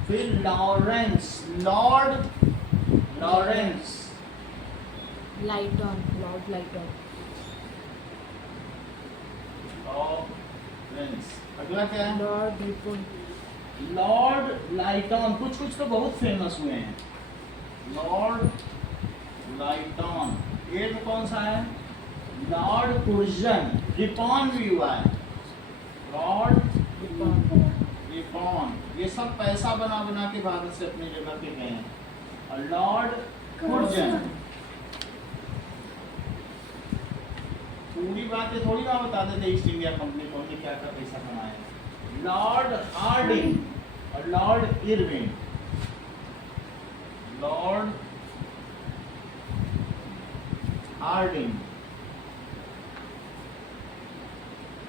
फिर लॉरेंस, लॉर्ड लॉरेंस। लाइटन, लॉर्ड लाइटन। लॉरेंस। अगला क्या है? Lord Ripon. लॉर्ड लाइटन। कुछ कुछ तो बहुत फेमस हुए हैं। लॉर्ड लाइटन। ये तो कौन सा है? लॉर्ड कुर्जन। रिपॉन भी हुआ है। लॉर्ड रिपॉन। ये सब पैसा बना बना के भारत से अपनी जगह पे गए हैं। और लॉर्ड कुर्जन। पूरी बातें थोड़ी ना बता देते ईस्ट इंडिया कंपनी को क्या क्या पैसा कमाया। लॉर्ड हार्डिंग और Lord Irwin. Lord Hardinge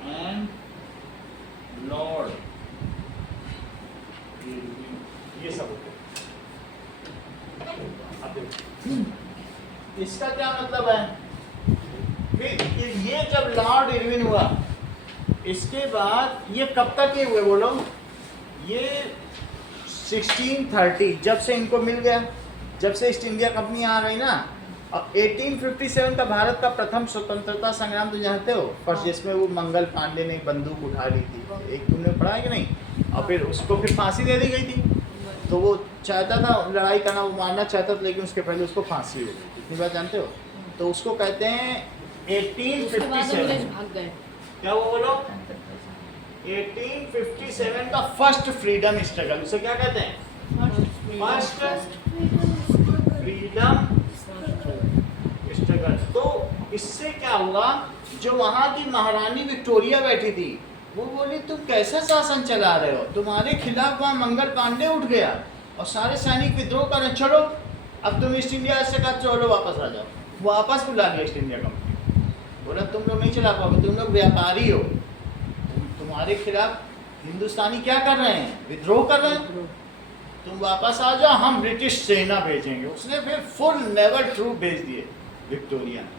and Lord Irwin, ये सब होते। अब देखो इसका क्या मतलब है? फिर ये जब लॉर्ड इरविन हुआ, इसके बाद ये कब तक ये हुए बोलो, ये 1630 जब से इनको मिल गया, जब से ईस्ट इंडिया कंपनी आ गई ना। अब 1857 का भारत का प्रथम स्वतंत्रता संग्राम तो जानते हो, फर्स्ट जिसमें वो मंगल पांडे ने बंदूक उठा ली थी, एक तुमने पढ़ा है कि नहीं, और फिर उसको फिर फांसी दे दी गई थी। तो वो चाहता था लड़ाई करना, वो मारना चाहता था, लेकिन उसके पहले उसको फांसी हो गई, इतनी बात जानते हो। तो उसको कहते हैं उसके बाद अंग्रेज 1857, भाग गए। क्या वो बोलो, 1857 का फर्स्ट फ्रीडम स्ट्रगल, उसे क्या कहते हैं, फर्स्ट फ्रीडम स्ट्रगल। तो इससे क्या हुआ, जो वहां की महारानी विक्टोरिया बैठी थी, वो बोली तुम कैसा शासन चला रहे हो, तुम्हारे खिलाफ वहां मंगल पांडे उठ गया और सारे सैनिक विद्रोह कर रहे, चलो अब तुम ईस्ट इंडिया से कहा चलो वापस आ जाओ। वापस बुला लिया ईस्ट इंडिया कंपनी, बोला तुम लोग नहीं चला पाओगे, तुम लोग व्यापारी हो, तुम्हारे खिलाफ हिंदुस्तानी क्या कर रहे हैं, विद्रोह कर रहे हैं, तुम वापस आ जाओ, हम ब्रिटिश सेना भेजेंगे। उसने फिर फुल नेवल ट्रूप भेज दिए विक्टोरिया ने,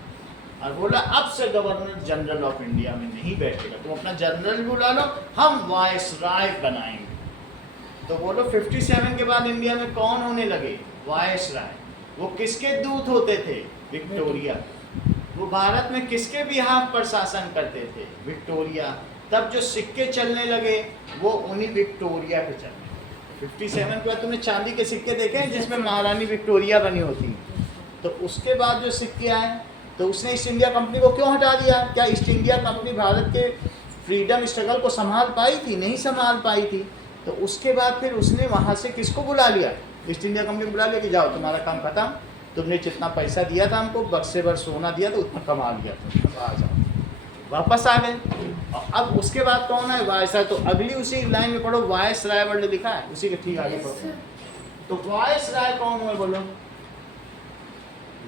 और बोला अब से गवर्नर जनरल ऑफ इंडिया में नहीं बैठेगा, तुम अपना जनरल बुला लो, हम वायसराय बनाएंगे। तो बोलो 57 के बाद इंडिया में कौन होने लगे, वायसराय। वो किसके दूत होते थे, विक्टोरिया। वो भारत में किसके बिहाफ पर शासन करते थे, विक्टोरिया। तब जो सिक्के चलने लगे वो उन्हीं विक्टोरिया के चलने। 57 के बाद तुमने चांदी के सिक्के देखे हैं जिसमें महारानी विक्टोरिया बनी होती, तो उसके बाद जो सिक्के आए, तो उसने ईस्ट इंडिया कंपनी को क्यों हटा दिया। क्या ईस्ट इंडिया कंपनी भारत के फ्रीडम स्ट्रगल को संभाल पाई थी, नहीं संभाल पाई थी। तो उसके बाद फिर उसने वहाँ से किसको बुला लिया, ईस्ट इंडिया कंपनी को बुला लिया कि जाओ तुम्हारा काम खत्म, तुमने जितना पैसा दिया था हमको, बक्से भर सोना दिया तो उतना कमा लिया था, अब आ जाओ। वापस आ गए। और अब उसके बाद कौन है, वायसराय। तो अगली उसी लाइन में पढ़ो, वायसराय वर्ड लिखा है, उसी के ठीक आगे पढ़ो। तो वायसराय कौन हुए बोलो,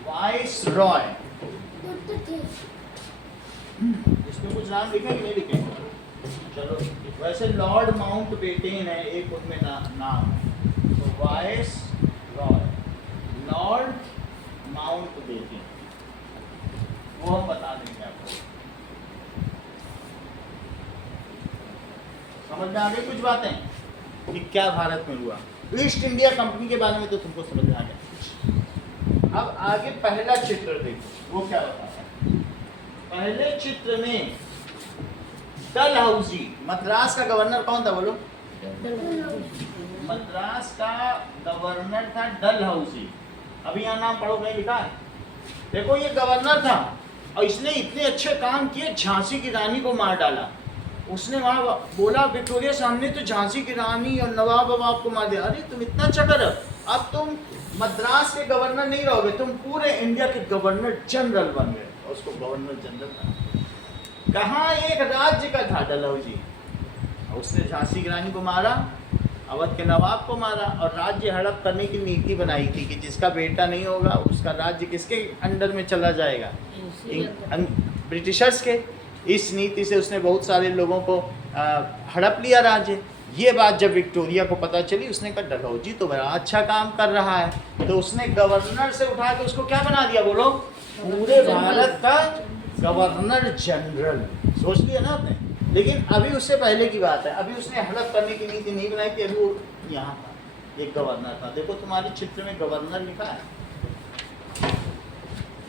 वायसरॉय। इसमें कुछ नाम लिखे कि नहीं लिखे, चलो। वैसे लॉर्ड माउंट बेटेन है एक, उनमें नाम है, तो वायसरॉय लॉर्ड माउंट बेटेन, वो हम बता देंगे आपको। समझ में आ गई कुछ बातें कि क्या भारत में हुआ। ईस्ट इंडिया कंपनी के बारे में तो तुमको समझ में आ गया। अब आगे पहला चित्र देखो, वो क्या बताता है। पहले चित्र में डलहौजी, मद्रास का गवर्नर कौन था बोलो, मद्रास का गवर्नर था डलहौजी। अभी यहाँ नाम पढ़ो, नहीं लिखा है, देखो ये गवर्नर था और इसने इतने अच्छे काम किए, झांसी की रानी को मार डाला। उसने वहाँ बोला विक्टोरिया सामने तो झांसी की रानी और नवाब ववाब को मार दिया। अरे तुम इतना चकर, अब तुम मद्रास के गवर्नर नहीं रहोगे, तुम पूरे इंडिया के गवर्नर जनरल बन गए। और उसको गवर्नर जनरल था, कहाँ एक राज्य का था डलहौजी। उसने झांसी की रानी को मारा, अवध के नवाब को मारा, और राज्य हड़प करने की नीति बनाई थी कि जिसका बेटा नहीं होगा उसका राज्य किसके अंडर में चला जाएगा, ब्रिटिशर्स के। इस नीति से उसने बहुत सारे लोगों को हड़प लिया राज्य। ये बात जब विक्टोरिया को पता चली, उसने कहा डलहौजी तो बड़ा अच्छा काम कर रहा है, तो उसने गवर्नर से उठा के उसको क्या बना दिया बोलो, पूरे भारत का गवर्नर जनरल। सोच लिया ना आपने। लेकिन अभी उससे पहले की बात है, अभी उसने हड़प करने की नीति नहीं बनाई थी, अभी वो यहाँ था, एक गवर्नर था। देखो तुम्हारे चित्र में गवर्नर लिखा है,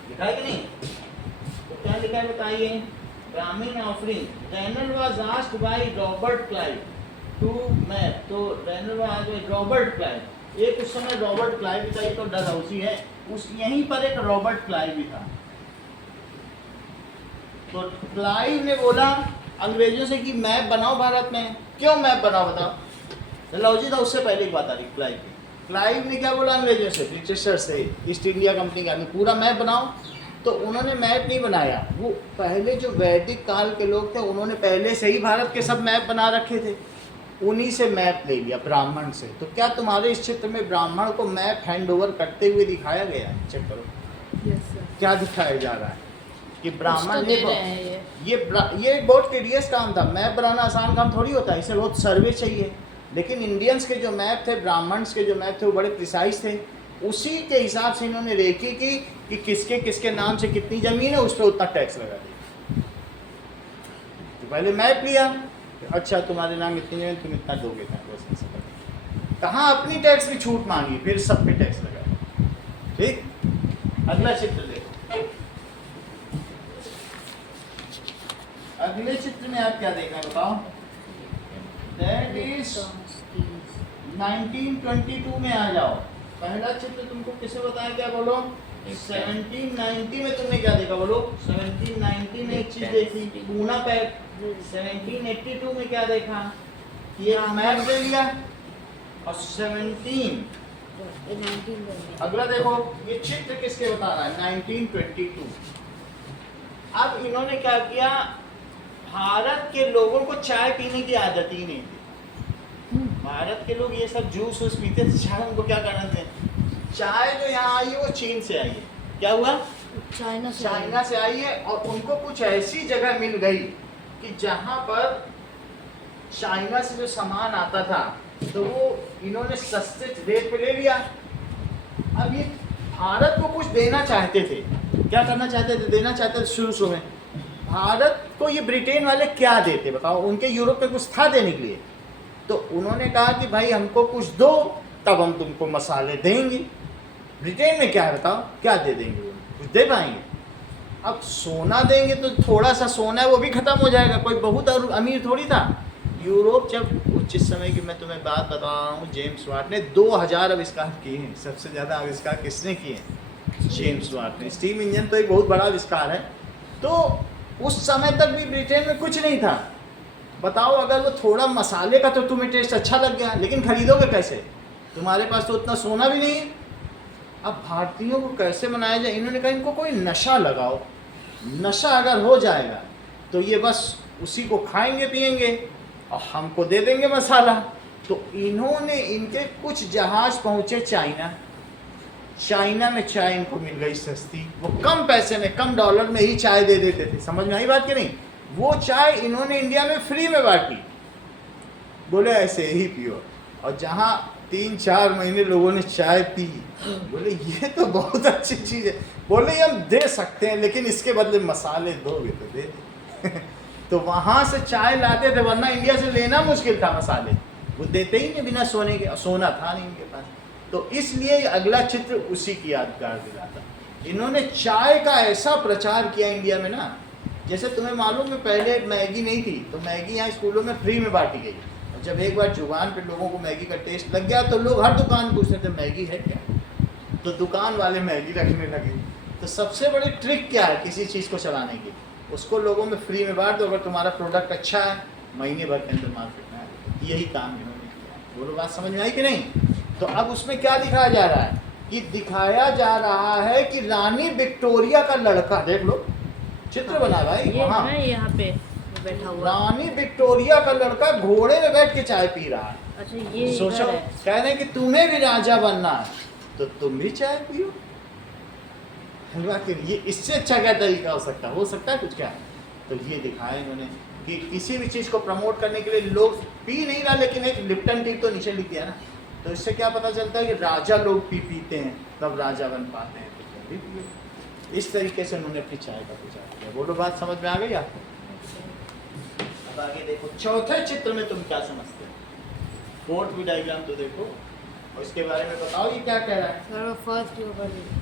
लिखा है कि नहीं, तो क्या लिखा है बताइए। ग्रामीण offering, Rennell was asked by Robert Clive to map, तो रेनल वाज रॉबर्ट क्लाइव, एक उस समय रॉबर्ट क्लाइव भी था, ये तो डलहौजी है, उस यहीं पर एक रॉबर्ट क्लाइव भी था। तो क्लाइव ने बोला अंग्रेजों से कि मैप बनाओ भारत में। क्यों मैप बनाओ बताओ, डलहौजी था उससे पहले की बात आ रही। क्लाइव ने क्या बोला अंग्रेजों से, ब्रिटिशर से, ईस्ट इंडिया कंपनी का, पूरा मैप बनाओ। तो उन्होंने मैप नहीं बनाया, वो पहले जो वैदिक काल के लोग थे उन्होंने पहले से ही भारत के सब मैप बना रखे थे, उन्हीं से मैप ले लिया ब्राह्मण से। तो क्या तुम्हारे इस चित्र में ब्राह्मण को मैप हैंड ओवर करते हुए दिखाया गया है, चेक करो। क्या दिखाया जा रहा है कि ब्राह्मण ने ये बहुत टीडियस काम था, मैप बनाना आसान काम थोड़ी होता है, इसे बहुत सर्वे चाहिए। लेकिन इंडियंस के जो मैप थे, ब्राह्मण्स के जो मैप थे, वो बड़े प्रिसाइज थे। उसी के हिसाब से इन्होंने रेखी की कि किसके किसके नाम से कितनी ज़मीन है, उस पर उतना टैक्स लगा दिया। पहले मैप लिया, अच्छा तुम्हारे नाम इतनी जमीन, तुम इतना दोगे टैक्स, कहाँ अपनी टैक्स की छूट मांगी, फिर सब पे टैक्स लगाया। ठीक, अगला चित्र देखो। अगले चित्र में आप क्या देखा बताओ? दैट इज 1922 में आ जाओ। पहला चित्र तुमको किसे बताया, क्या बोलो? 1790 में तुमने क्या देखा बोलो? 1790 में एक चीज देखी, पूना पैक। 1782 में क्या देखा? ये मैप दे लिया। और 17 अगला देखो, ये चित्र किसके बता रहा है? 1922। अब इन्होंने क्या किया, भारत के लोगों को चाय पीने की आदत ही नहीं थी। भारत के लोग ये सब जूस वूस पीते थे, चाय उनको क्या करना थे। चाय जो यहाँ आई है वो चीन से आई है। क्या हुआ? चाइना से आई है। और उनको कुछ ऐसी जगह मिल गई कि जहाँ पर चाइना से जो सामान आता था तो वो इन्होंने सस्ते रेट पे ले लिया। अब ये भारत को कुछ देना चाहते थे, क्या करना चाहते थे? देना चाहते थे शुरू में। भारत को ये ब्रिटेन वाले क्या देते बताओ? उनके यूरोप में कुछ था देने के लिए, तो उन्होंने कहा कि भाई हमको कुछ दो तब हम तुमको मसाले देंगे। ब्रिटेन में क्या है बताओ, क्या दे देंगे? कुछ दे पाएंगे? अब सोना देंगे तो थोड़ा सा सोना है वो भी खत्म हो जाएगा, कोई बहुत अमीर थोड़ी था। यूरोप जब उस समय की मैं तुम्हें बात बता रहा हूँ, जेम्स वाट ने 2000 आविष्कार किए हैं। सबसे ज़्यादा आविष्कार किसने किए हैं? जेम्स वाट ने। स्टीम इंजन तो एक बहुत बड़ा आविष्कार है। तो उस समय तक भी ब्रिटेन में कुछ नहीं था। बताओ, अगर वो थोड़ा मसाले का तो तुम्हें टेस्ट अच्छा लग गया, लेकिन खरीदोगे कैसे? तुम्हारे पास तो उतना सोना भी नहीं है। अब भारतीयों को कैसे मनाया जाए? इन्होंने कहा इनको कोई नशा लगाओ। नशा अगर हो जाएगा तो ये बस उसी को खाएंगे पिएंगे और हमको दे देंगे मसाला। तो इन्होंने, इनके कुछ जहाज पहुंचे चाइना। चाइना में चाय इनको मिल गई सस्ती, वो कम पैसे में, कम डॉलर में ही चाय दे देते थे। समझ में आई बात कि नहीं? वो चाय इन्होंने इंडिया में फ्री में बांटी, बोले ऐसे ही पियो। और जहाँ 3-4 महीने लोगों ने चाय पी, बोले ये तो बहुत अच्छी चीज़ है। बोले ये हम दे सकते हैं, लेकिन इसके बदले मसाले दोगे तो दे दे। तो वहाँ से चाय लाते थे, वरना इंडिया से लेना मुश्किल था मसाले। वो देते ही नहीं बिना सोने के, और सोना था नहीं इनके पास। तो इसलिए अगला चित्र उसी की यादगार दिलाता। इन्होंने चाय का ऐसा प्रचार किया इंडिया में ना, जैसे तुम्हें मालूम है पहले मैगी नहीं थी, तो मैगी यहाँ स्कूलों में फ्री में बांटी गई। और जब एक बार जुबान पे लोगों को मैगी का टेस्ट लग गया तो लोग हर दुकान पूछते थे मैगी है क्या, तो दुकान वाले मैगी रखने लगे। तो सबसे बड़ी ट्रिक क्या है किसी चीज़ को चलाने की? उसको लोगों में फ्री में बांट दो। अगर तुम्हारा प्रोडक्ट अच्छा है, महीने भर के अंदर मार्केट में आएगा। यही काम इन्होंने किया। बोलो बात समझ में आई कि नहीं? तो अब उसमें क्या दिखाया जा रहा है कि दिखाया जा रहा है कि रानी विक्टोरिया का लड़का, देख लो चित्र बना भाई, ये है यहाँ पे बैठा हुआ। रानी विक्टोरिया का लड़का घोड़े में बैठ के चाय पी रहा है। अच्छा, ये सोचो, कह रहे हैं कि तुम्हें भी राजा बनना है तो तुम भी चाय पियो। ये इससे अच्छा क्या तरीका हो सकता है? हो सकता है कुछ क्या? तो ये दिखाया इन्होंने कि किसी भी चीज़ को प्रमोट करने के लिए लोग पी नहीं रहा, लेकिन एक लिप्टन टी तो नीचे लिख दिया ना। तो इससे क्या पता चलता है कि राजा लोग पीते हैं तब राजा बन पाते हैं, तो तुम भी पियो। इस तरीके से उन्होंने अपनी चाय का प्रचार किया। बोलो बात समझ में आ गई आपको? अब आगे देखो, चौथे चित्र में तुम क्या समझते हो? फोर्थ भी डायग्राम तो देखो और इसके बारे में बताओ, ये क्या कह रहा है? First governor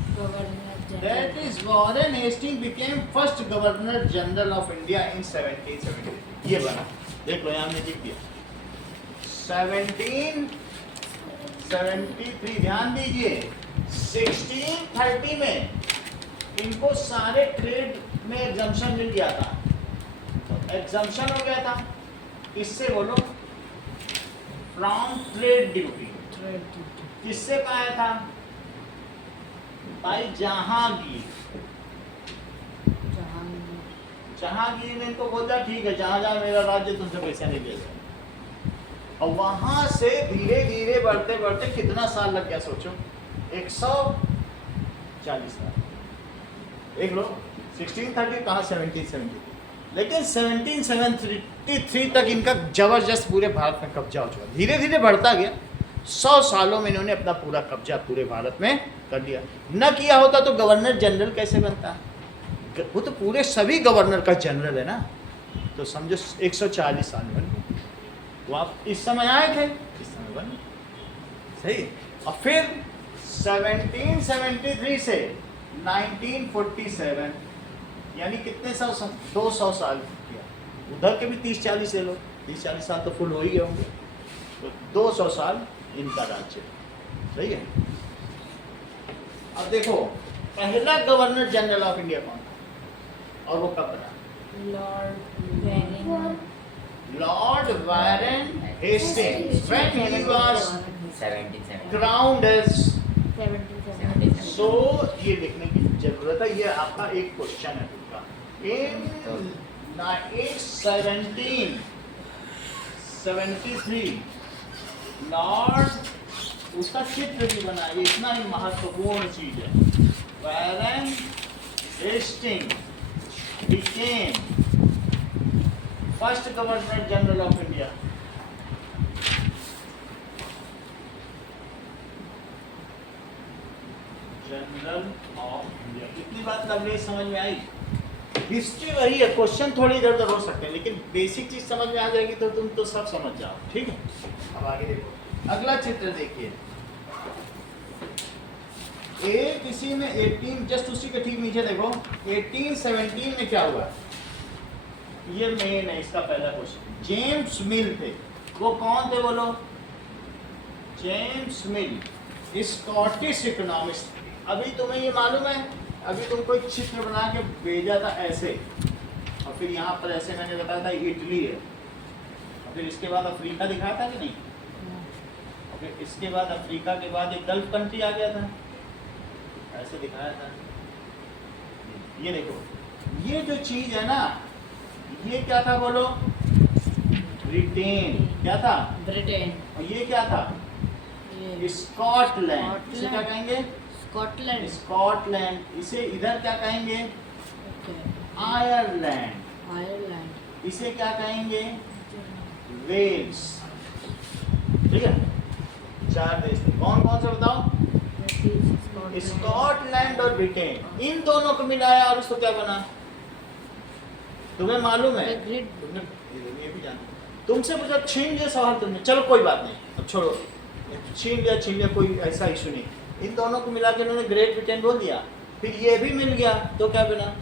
That is Warren Hastings became first Governor General of India in 1773। ये बना, देख लो यहाँ हमने लिख दिया 1773। ध्यान दीजिए, 1630 में इनको सारे ट्रेड में एग्जम्पशन मिल गया था। तो एग्जम्पशन हो गया था इससे, बोलो फ्रॉम ट्रेड ड्यूटी। किससे पाया था भाई? जहांगीर। जहांगीर ने इनको बोला ठीक है, जहां जहां मेरा राज्य तुमसे पैसा नहीं ले जाएगा। और वहां से धीरे धीरे बढ़ते बढ़ते कितना साल लग गया सोचो? 140 साल। एक लो 1630 कहाँ 1773, लेकिन 1773 तक इनका जबरदस्त पूरे भारत में कब्जा हो चुका। धीरे धीरे बढ़ता गया। 100 सालों में इन्होंने अपना पूरा कब्जा पूरे भारत में कर लिया। न किया होता तो गवर्नर जनरल कैसे बनता? वो तो पूरे सभी गवर्नर का जनरल है ना। तो समझो 140 साल बन गए। तो आप इस समय आए थे, इस समय बन गए। सही। और फिर 1773 से 1947 यानी कितने साल? 200 साल किया। उधर के भी 30-40 ले लो, 30-40 साल तो फुल हो ही गए होंगे। तो 200 साल इनका राज्य। सही है। अब देखो पहला गवर्नर जनरल ऑफ इंडिया कौन था और वो कब बना? Lord Warren Hastings when he was 1770 crowned as। 1770 सो ये देखने की जरूरत है, ये आपका एक क्वेश्चन है पूरा। इन 1773 लॉर्ड, उसका चित्र भी बना, ये इतना ही महत्वपूर्ण चीज है। Warren Hastings became first governor general of India। General of India. कितनी बात लवली समझ में आई? हिस्ट्री वही है, क्वेश्चन थोड़ी इधर उधर हो सकते हैं, लेकिन बेसिक चीज समझ में आ जाएगी तो तुम तो सब समझ जाओ। ठीक है। अब आगे देखो, अगला चित्र देखिए। एक इसी में 18 जस्ट उसी के ठीक नीचे देखो 1817 में क्या हुआ, ये मेन है इसका पहला क्वेश्चन। जेम्स मिल थे, वो कौन थे बोलो? जेम्स मिल स्कॉटिश इकोनॉमिस्ट। अभी तुम्हें ये मालूम है, अभी तुमको एक चित्र बना के भेजा था ऐसे, और फिर यहाँ पर ऐसे मैंने बताया था इटली है, और फिर इसके बाद अफ्रीका दिखाया था कि नहीं, और फिर इसके बाद अफ्रीका के बाद एक गल्फ कंट्री आ गया था, ऐसे दिखाया था। ये देखो, ये जो चीज है ना, ये क्या था बोलो? ब्रिटेन। क्या था? ब्रिटेन। और ये क्या था? ये स्कॉटलैंड। इसे क्या कहेंगे? स्कॉटलैंड। स्कॉटलैंड। इसे इधर क्या कहेंगे? आयरलैंड। आयरलैंड। इसे क्या कहेंगे? वेल्स। ठीक है, 4 देश थे। कौन कौन से बताओ? स्कॉटलैंड और ब्रिटेन। इन दोनों को मिलाया और उसको क्या बना? तुम्हें मालूम है? तुमने ये भी जानते। तुमसे पूछा, छीन लिया सवाल तुमने, चलो कोई बात नहीं, अब छोड़ो, छीन लिया कोई ऐसा इशू नहीं। इन दोनों को मिला के उन्होंने ग्रेट ब्रिटेन बोल दिया, फिर ये भी मिल गया तो क्या बना?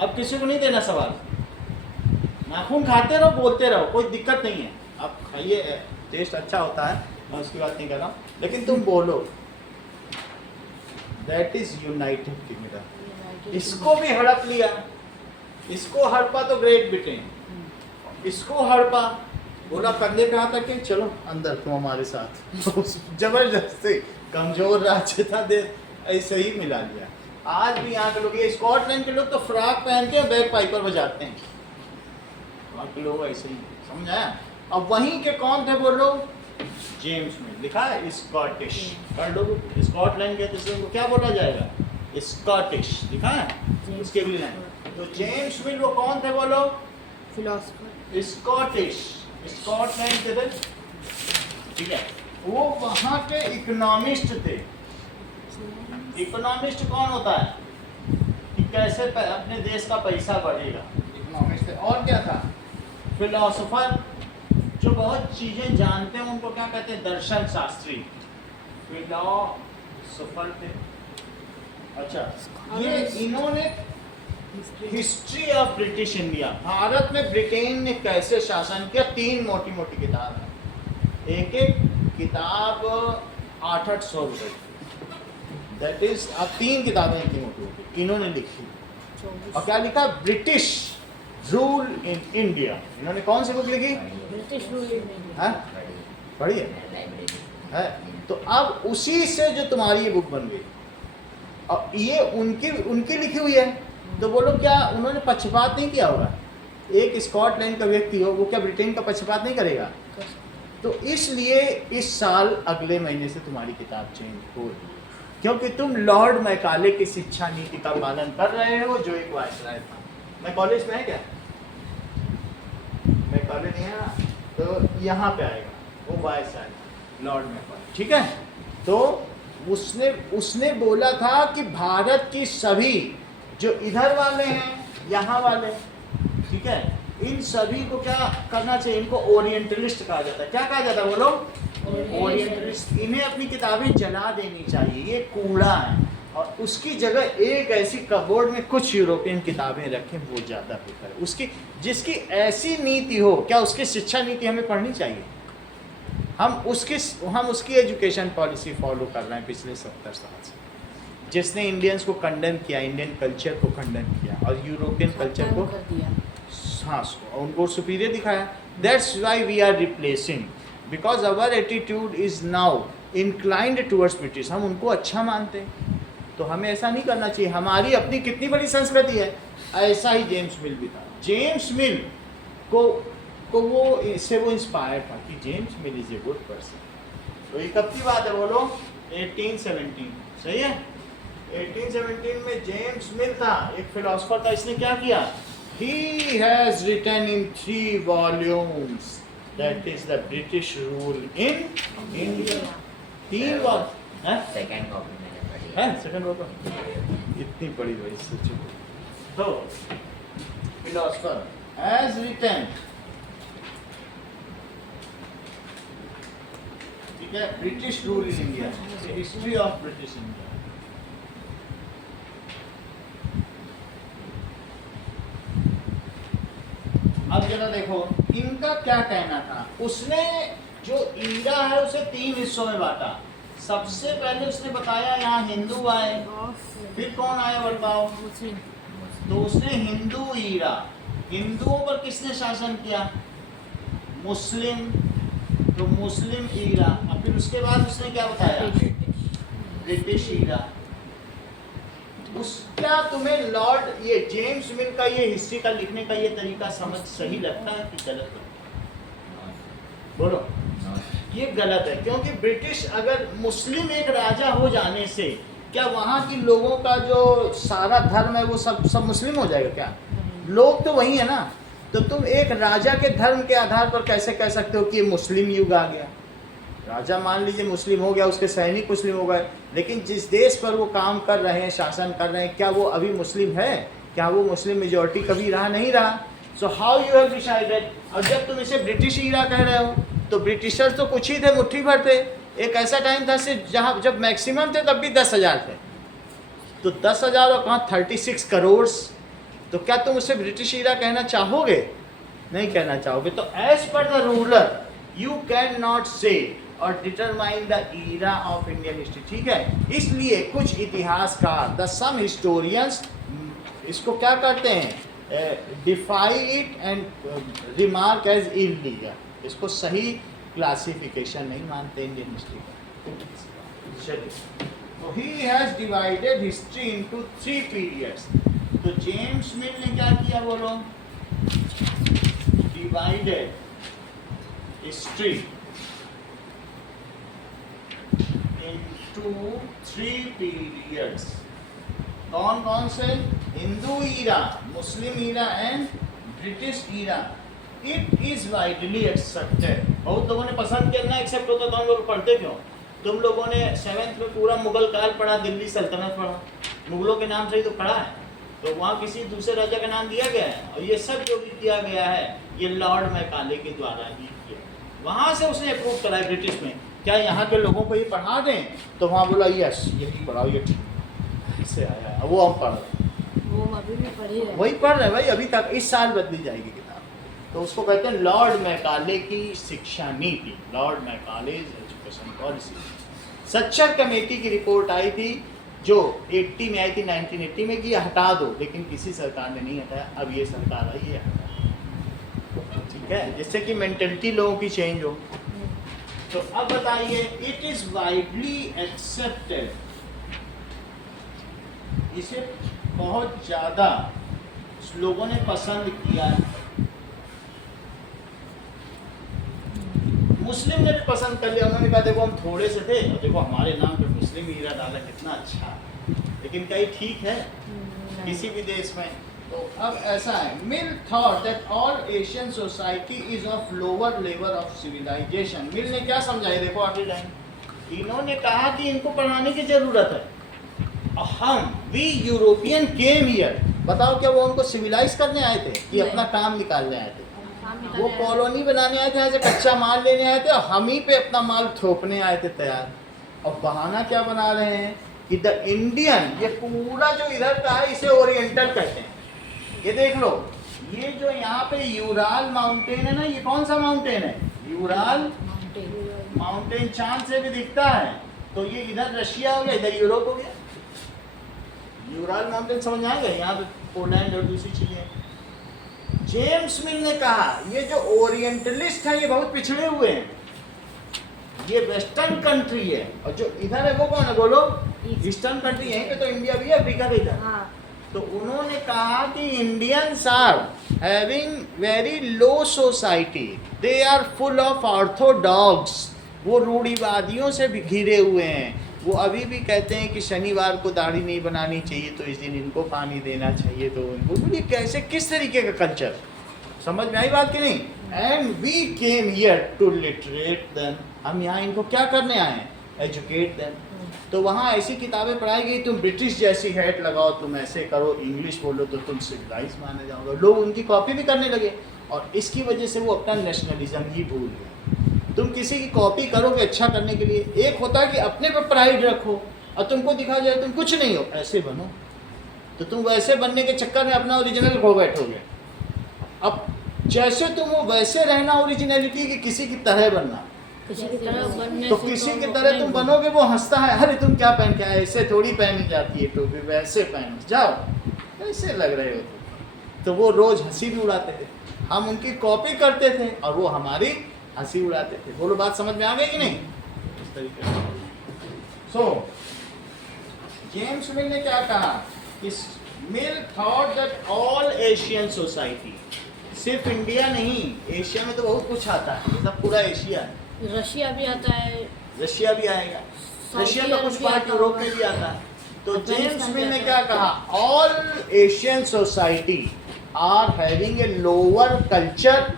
अब किसी को नहीं देना सवाल, नाखून खाते रहो, बोलते रहो, कोई दिक्कत नहीं है। आप खाइए, टेस्ट अच्छा होता है, मैं उसकी बात नहीं कर रहा हूँ, लेकिन तुम बोलो दैट इज यूनाइटेड किंगडम। इसको भी हड़प लिया, इसको हड़पा तो ग्रेट ब्रिटेन, इसको हड़पा, बोला कंधे पे हाथ रखे, चलो अंदर तुम हमारे साथ। जबरदस्ती, कमजोर राज्य था, दे ऐसे ही मिला लिया। आज भी यहाँ के लोग, ये स्कॉटलैंड के लोग तो फ्रॉक पहन के बैग पाइपर बजाते हैं, वहाँ के लोग ऐसे ही, समझ आया? अब वहीं के कौन थे बोलो? जेम्स मिल। लिखा है स्कॉटिश, कर लो, स्कॉटलैंड के तो क्या बोला जाएगा? स्कॉटिश लिखा है उसके भी लाइन। तो जेम्स मिल वो कौन थे बोलो? फिलोसोफर। स्कॉटिश, स्कॉटलैंड के थे। ठीक है, वो वहाँ के इकोनॉमिस्ट थे। इकोनॉमिस्ट कौन होता है कि कैसे अपने देश का पैसा बढ़ेगा, इकोनॉमिस्ट थे। और क्या था? फिलोसोफर, जो बहुत चीजें जानते हैं उनको क्या कहते हैं? दर्शन शास्त्री, फिलोसोफर थे। अच्छा, ये इन्होंने history of British India, Bharat में ब्रिटेन ने कैसे शासन किया, 3 मोटी मोटी किताब है, एक एक किताब 800 रुपए, दैट इज अब 3 किताबें इतनी मोटी मोटी इन्होंने लिखी। और क्या लिखा? British rule in India. इन्होंने कौन सी बुक लिखी? British rule in India. हाँ, पढ़िए है। तो अब उसी से जो तुम्हारी ये बुक बन गई, और ये उनकी लिखी हुई है, तो बोलो क्या उन्होंने पक्षपात नहीं किया होगा? एक स्कॉटलैंड का व्यक्ति हो, वो क्या ब्रिटेन का पक्षपात नहीं करेगा? तो इसलिए इस साल अगले महीने से तुम्हारी किताब चेंज हो रही है, क्योंकि तुम लॉर्ड मैकाले की शिक्षा नीति का पालन कर रहे हो, जो एक वायसराय था। मैं कॉलेज में है क्या? मैं कॉलेज नहीं है ना, तो यहाँ पे आएगा वो वायसराय लॉर्ड मैकाले। ठीक है, तो उसने बोला था कि भारत की सभी जो इधर वाले हैं, यहाँ वाले, ठीक है, इन सभी को क्या करना चाहिए, इनको ओरिएंटलिस्ट कहा जाता है। क्या कहा जाता है बोलो? ओरिएंटलिस्ट। इन्हें अपनी किताबें जला देनी चाहिए, ये कूड़ा है, और उसकी जगह एक ऐसी कबोर्ड में कुछ यूरोपियन किताबें रखें, वो ज़्यादा बेहतर है। उसकी जिसकी ऐसी नीति हो, क्या उसकी शिक्षा नीति हमें पढ़नी चाहिए? हम उसकी एजुकेशन पॉलिसी फॉलो कर रहे हैं पिछले 70 साल से, जिसने इंडियंस को कंडेम किया, इंडियन कल्चर को कंडेम किया और यूरोपियन कल्चर को कर दिया। हाँ उनको सुपीरियर दिखाया। That's why we are replacing, because our attitude is now inclined towards British. हम उनको अच्छा मानते हैं, तो हमें ऐसा नहीं करना चाहिए। हमारी अपनी कितनी बड़ी संस्कृति है। ऐसा ही जेम्स मिल भी था। जेम्स मिल को वो इससे वो इंस्पायर था कि James mill is a good person. तो ये कब की बात है बोलो? 1817, सही है। 1817 में जेम्स मिल था, एक फिलोसोफर था। इसने क्या किया? He has written in 3 volumes, that is the British rule in India. 3 volume है। सेकंड कॉपी मैंने पढ़ी है सेकंड कॉपी, इतनी बड़ी भाई सोचो। तो फिलोसोफर has written, ठीक है, British rule in India, history of British India. अब जरा देखो इनका क्या कहना था। उसने जो इंडिया है उसे 3 हिस्सों में बांटा। सबसे पहले उसने बताया यहाँ हिंदू आए, फिर कौन आया बताओ? मुस्लिम। तो उसने हिंदू ईरा, हिंदुओं पर किसने शासन किया? मुस्लिम, तो मुस्लिम ईरा। और फिर उसके बाद उसने क्या बताया? ब्रिटिश ईरा। उसका तुम्हें लॉर्ड ये जेम्स मिल का ये हिस्ट्री का लिखने का ये तरीका समझ सही लगता है कि गलत लगता है? बोलो। ये गलत है, क्योंकि ब्रिटिश अगर मुस्लिम एक राजा हो जाने से क्या वहाँ की लोगों का जो सारा धर्म है वो सब मुस्लिम हो जाएगा क्या? लोग तो वही है ना। तो तुम एक राजा के धर्म के आधार पर कैसे कह सकते हो कि ये मुस्लिम युग आ गया? राजा मान लीजिए मुस्लिम हो गया, उसके सैनिक मुस्लिम हो गए, लेकिन जिस देश पर वो काम कर रहे हैं, शासन कर रहे हैं, क्या वो अभी मुस्लिम है? क्या वो मुस्लिम मेजॉरिटी कभी रहा? नहीं रहा। So how you have decided? और जब तुम इसे ब्रिटिश ईरा कह रहे हो तो ब्रिटिशर्स तो कुछ ही थे, मुट्ठी भर थे। एक ऐसा टाइम था सिर्फ जहाँ जब मैक्सिमम थे तब भी 10,000 थे। तो 10,000 और कहाँ 36 करोड़। तो क्या तुम उसे ब्रिटिश ईरा कहना चाहोगे? नहीं कहना चाहोगे। तो as per the ruler you can not say और determine the era of Indian history, ठीक है। इसलिए कुछ इतिहासकार, द सम हिस्टोरियंस, इसको क्या करते हैं? Defy it and remark as illegal. इसको सही क्लासिफिकेशन नहीं मानते इंडियन हिस्ट्री का। चलिए, तो he has divided history into 3 periods. तो जेम्स मिल ने क्या किया बोलो? Divided history into 3 periods। कौन कौन से? Hindu era, Muslim era and British era. It is widely accepted. बहुत लोगों ने पसंद किया ना, एक्सेप्ट होता तो हम लोग पढ़ते क्यों? तुम लोगों ने 7th में पूरा मुगल काल पढ़ा, दिल्ली सल्तनत पढ़ा, मुगलों के नाम से ही तो पढ़ा है। तो वहाँ किसी दूसरे राजा का नाम दिया गया है? और ये सब जो भी किया गया है ये लॉर्ड मैकाले के द्वारा ही किया। वहाँ से उसने अप्रूव करा है ब्रिटिश में। क्या यहाँ के लोगों को ये पढ़ा दें? तो वहाँ बोला यस यही पढ़ाओ, ये इससे आया है, वो हम पढ़ रहे हैं। वो अभी भी पढ़ ही रहे हैं। वही पढ़ रहे हैं भाई, अभी तक। इस साल बदली जाएगी किताब। तो उसको कहते हैं लॉर्ड मैकाले की शिक्षा नीति, lord Macaulay's education policy. Sachar committee की रिपोर्ट आई थी जो 80 में आई थी, 1980 में, कि हटा दो, लेकिन किसी सरकार ने नहीं हटाया। अब ये सरकार आई है, ठीक है, जिससे कि मेंटेलिटी लोगों की चेंज हो। तो अब बताइए, इट इज वाइडली एक्सेप्टेड, इसे बहुत ज्यादा लोगों ने पसंद किया है। मुस्लिम ने भी पसंद कर लिया। उन्होंने कहा देखो हम थोड़े से थे और देखो हमारे नाम पे मुस्लिम ईरा डाला, कितना अच्छा। लेकिन क्या ये ठीक है किसी भी देश में? तो अब ऐसा है, Mill thought that all Asian society is of lower level of civilization. Mill ने क्या समझाया? देखो आगे लाइन, इन्होंने कहा कि इनको पढ़ाने की जरूरत है। हम वी यूरोपियन केम हियर, बताओ क्या वो उनको सिविलाइज करने आए थे कि अपना काम निकालने आए थे? वो कॉलोनी बनाने आए थे, ऐसे कच्चा माल लेने आए थे और हम ही पे अपना माल थोपने आए थे तैयार। और बहाना क्या बना रहे हैं कि द इंडियन, ये पूरा जो इधर का है इसे ओरिएंटल कहते हैं। ये देख लो, ये जो यहाँ पे यूराल माउंटेन है ना, ये कौन सा माउंटेन है? यूराल माउंटेन चांद से भी दिखता है। तो ये इधर रशिया हो गया, इधर यूरोप हो गया। यूराल माउंटेन समझ आ गया, यहाँ पे पोलैंड और दूसरी चीजें। जेम्स मिल ने कहा ये जो ओरिएंटलिस्ट है ये बहुत पिछड़े हुए हैं, ये वेस्टर्न कंट्री है, और जो इधर है वो कौन है बोलो? Eastern country. यहीं पे तो इंडिया भी है, अफ्रीका भी इधर। हाँ। तो उन्होंने कहा कि Indians are having very low society, they are full of orthodox. वो रूढ़िवादियों से भी घिरे हुए हैं। वो अभी भी कहते हैं कि शनिवार को दाढ़ी नहीं बनानी चाहिए, तो इस दिन इनको पानी देना चाहिए। तो उनको बोलिए कैसे, किस तरीके का कल्चर, समझ में आई बात कि नहीं? And we came here to literate them, हम यहाँ इनको क्या करने आए हैं? Educate them. तो वहाँ ऐसी किताबें पढ़ाई गई, तुम ब्रिटिश जैसी हैट लगाओ, तुम ऐसे करो, इंग्लिश बोलो तो तुम सिविलाइज माने जाओगे। लोग उनकी कॉपी भी करने लगे, और इसकी वजह से वो अपना नेशनलिज्म ही भूल गए। तुम किसी की कॉपी करोगे अच्छा करने के लिए, एक होता है कि अपने पे प्राइड रखो, और तुमको दिखा जाए तुम कुछ नहीं हो, ऐसे बनो। तो तुम वैसे बनने के चक्कर में अपना ओरिजिनल खो बैठोगे। अब जैसे तुम हो वैसे रहना, ओरिजिनलिटी की किसी की तरह बनना। किसी की तरह बनने तो से किसी की वो तरह तुम बनोगे, वो हंसता है, अरे तुम क्या पहन के आए, ऐसे थोड़ी पहनी जाती है टोपी, वैसे पहन जाओ, कैसे लग रहे हो तुम। तो वो रोज हंसी भी उड़ाते थे, हम उनकी कॉपी करते थे और वो हमारी हंसी उड़ाते थे। बोलो बात समझ में आ गई कि नहीं? इस तरीके से। सो जेम्स मिल ने क्या कहा? Mill thought that all Asian society, सिर्फ इंडिया नहीं, एशिया में तो बहुत कुछ आता है, मतलब पूरा एशिया है। रशिया भी आता है, रशिया भी आएगा, रशिया का कुछ पार्ट यूरोप में भी आता है। तो जेम्स मिल ने क्या कहा? All Asian society are having a lower culture,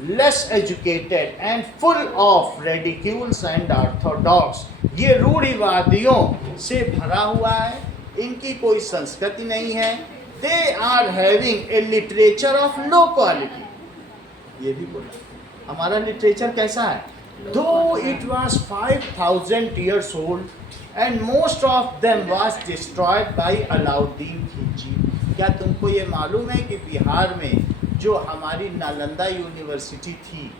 less educated and full of ridicules and orthodox. ये रूढ़िवादियों से भरा हुआ है, इनकी कोई संस्कृति नहीं है। They are having a literature of low quality. ये भी बोला हमारा लिटरेचर कैसा है? Though it was 5,000 years old and most of them was destroyed by Alauddin Khilji. क्या तुमको ये मालूम है कि बिहार में जो हमारी नालंदा यूनिवर्सिटी थी,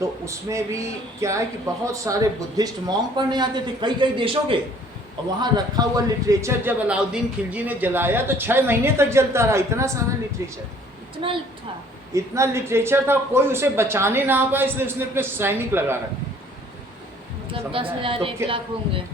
तो उसमें भी क्या है कि बहुत सारे बुद्धिस्ट मॉन्क पढ़ने आते थे कई कई देशों के, और वहाँ रखा हुआ लिटरेचर जब अलाउद्दीन खिलजी ने जलाया तो 6 महीने तक जलता रहा। इतना सारा लिटरेचर, इतना था, इतना लिटरेचर था, कोई उसे बचाने ना पाए, इसलिए उसने अपने सैनिक लगा रखे। मतलब 10,000 तो 1 लाख होंगे।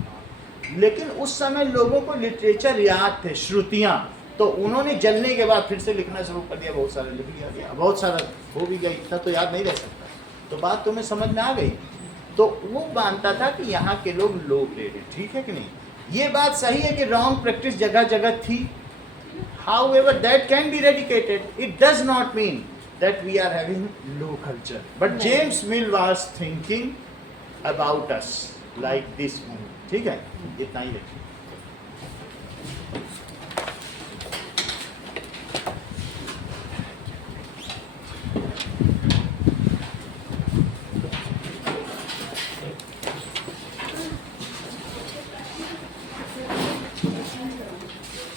लेकिन उस समय लोगों को लिटरेचर याद थे, श्रुतियाँ, तो उन्होंने जलने के बाद फिर से लिखना शुरू कर दिया, बहुत सारा लिख लिया, बहुत सारा हो भी गया, इतना तो याद नहीं रह सकता। तो बात तुम्हें समझ में आ गई? तो वो मानता था कि यहाँ के लोग लो ग्रेडेड, ठीक है कि नहीं? ये बात सही है कि रॉन्ग प्रैक्टिस जगह जगह थी, however that can be eradicated. It does not mean that we are having low culture, but James Mill was thinking about us like this only. ठीक है, इतना ही देखिए।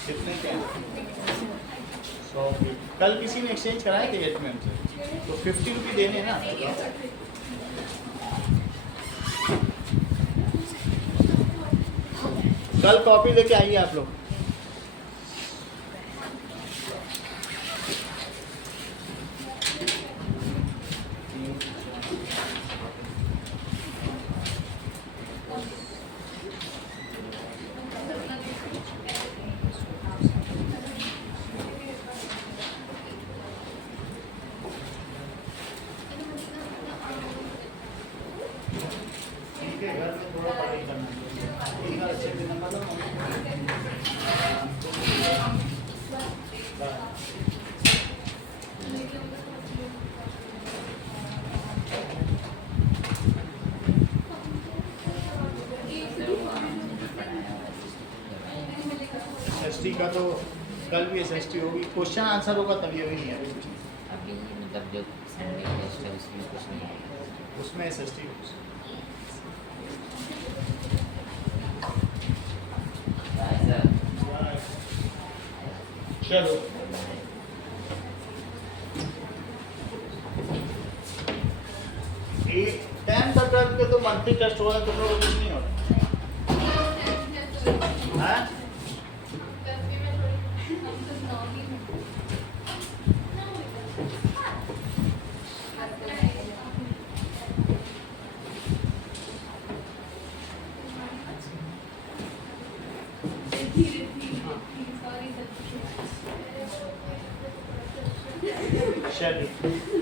कितने के हैं? 100। कल किसी ने एक्सचेंज कराया थे एट में हमसे, तो 50 रुपये देने ना। कल कॉपी लेके आइए आप लोग। ठीक है, घर में थोड़ा पढ़ाई करना है। एक बार अच्छे से नंबर लो। एसटी का तो कल भी एसएसटी होगी, क्वेश्चन आंसर होगा तभी होगी, नहीं अभी कुछ नहीं। अभी मतलब जो संडे टेस्ट है उसमें कुछ नहीं आएगा। उसमें एसएसटी चलो ये 10th और 12th के तो मंथली टेस्ट हो रहे हैं, तुम लोग कुछ नहीं हो रहा हाँ? चलिए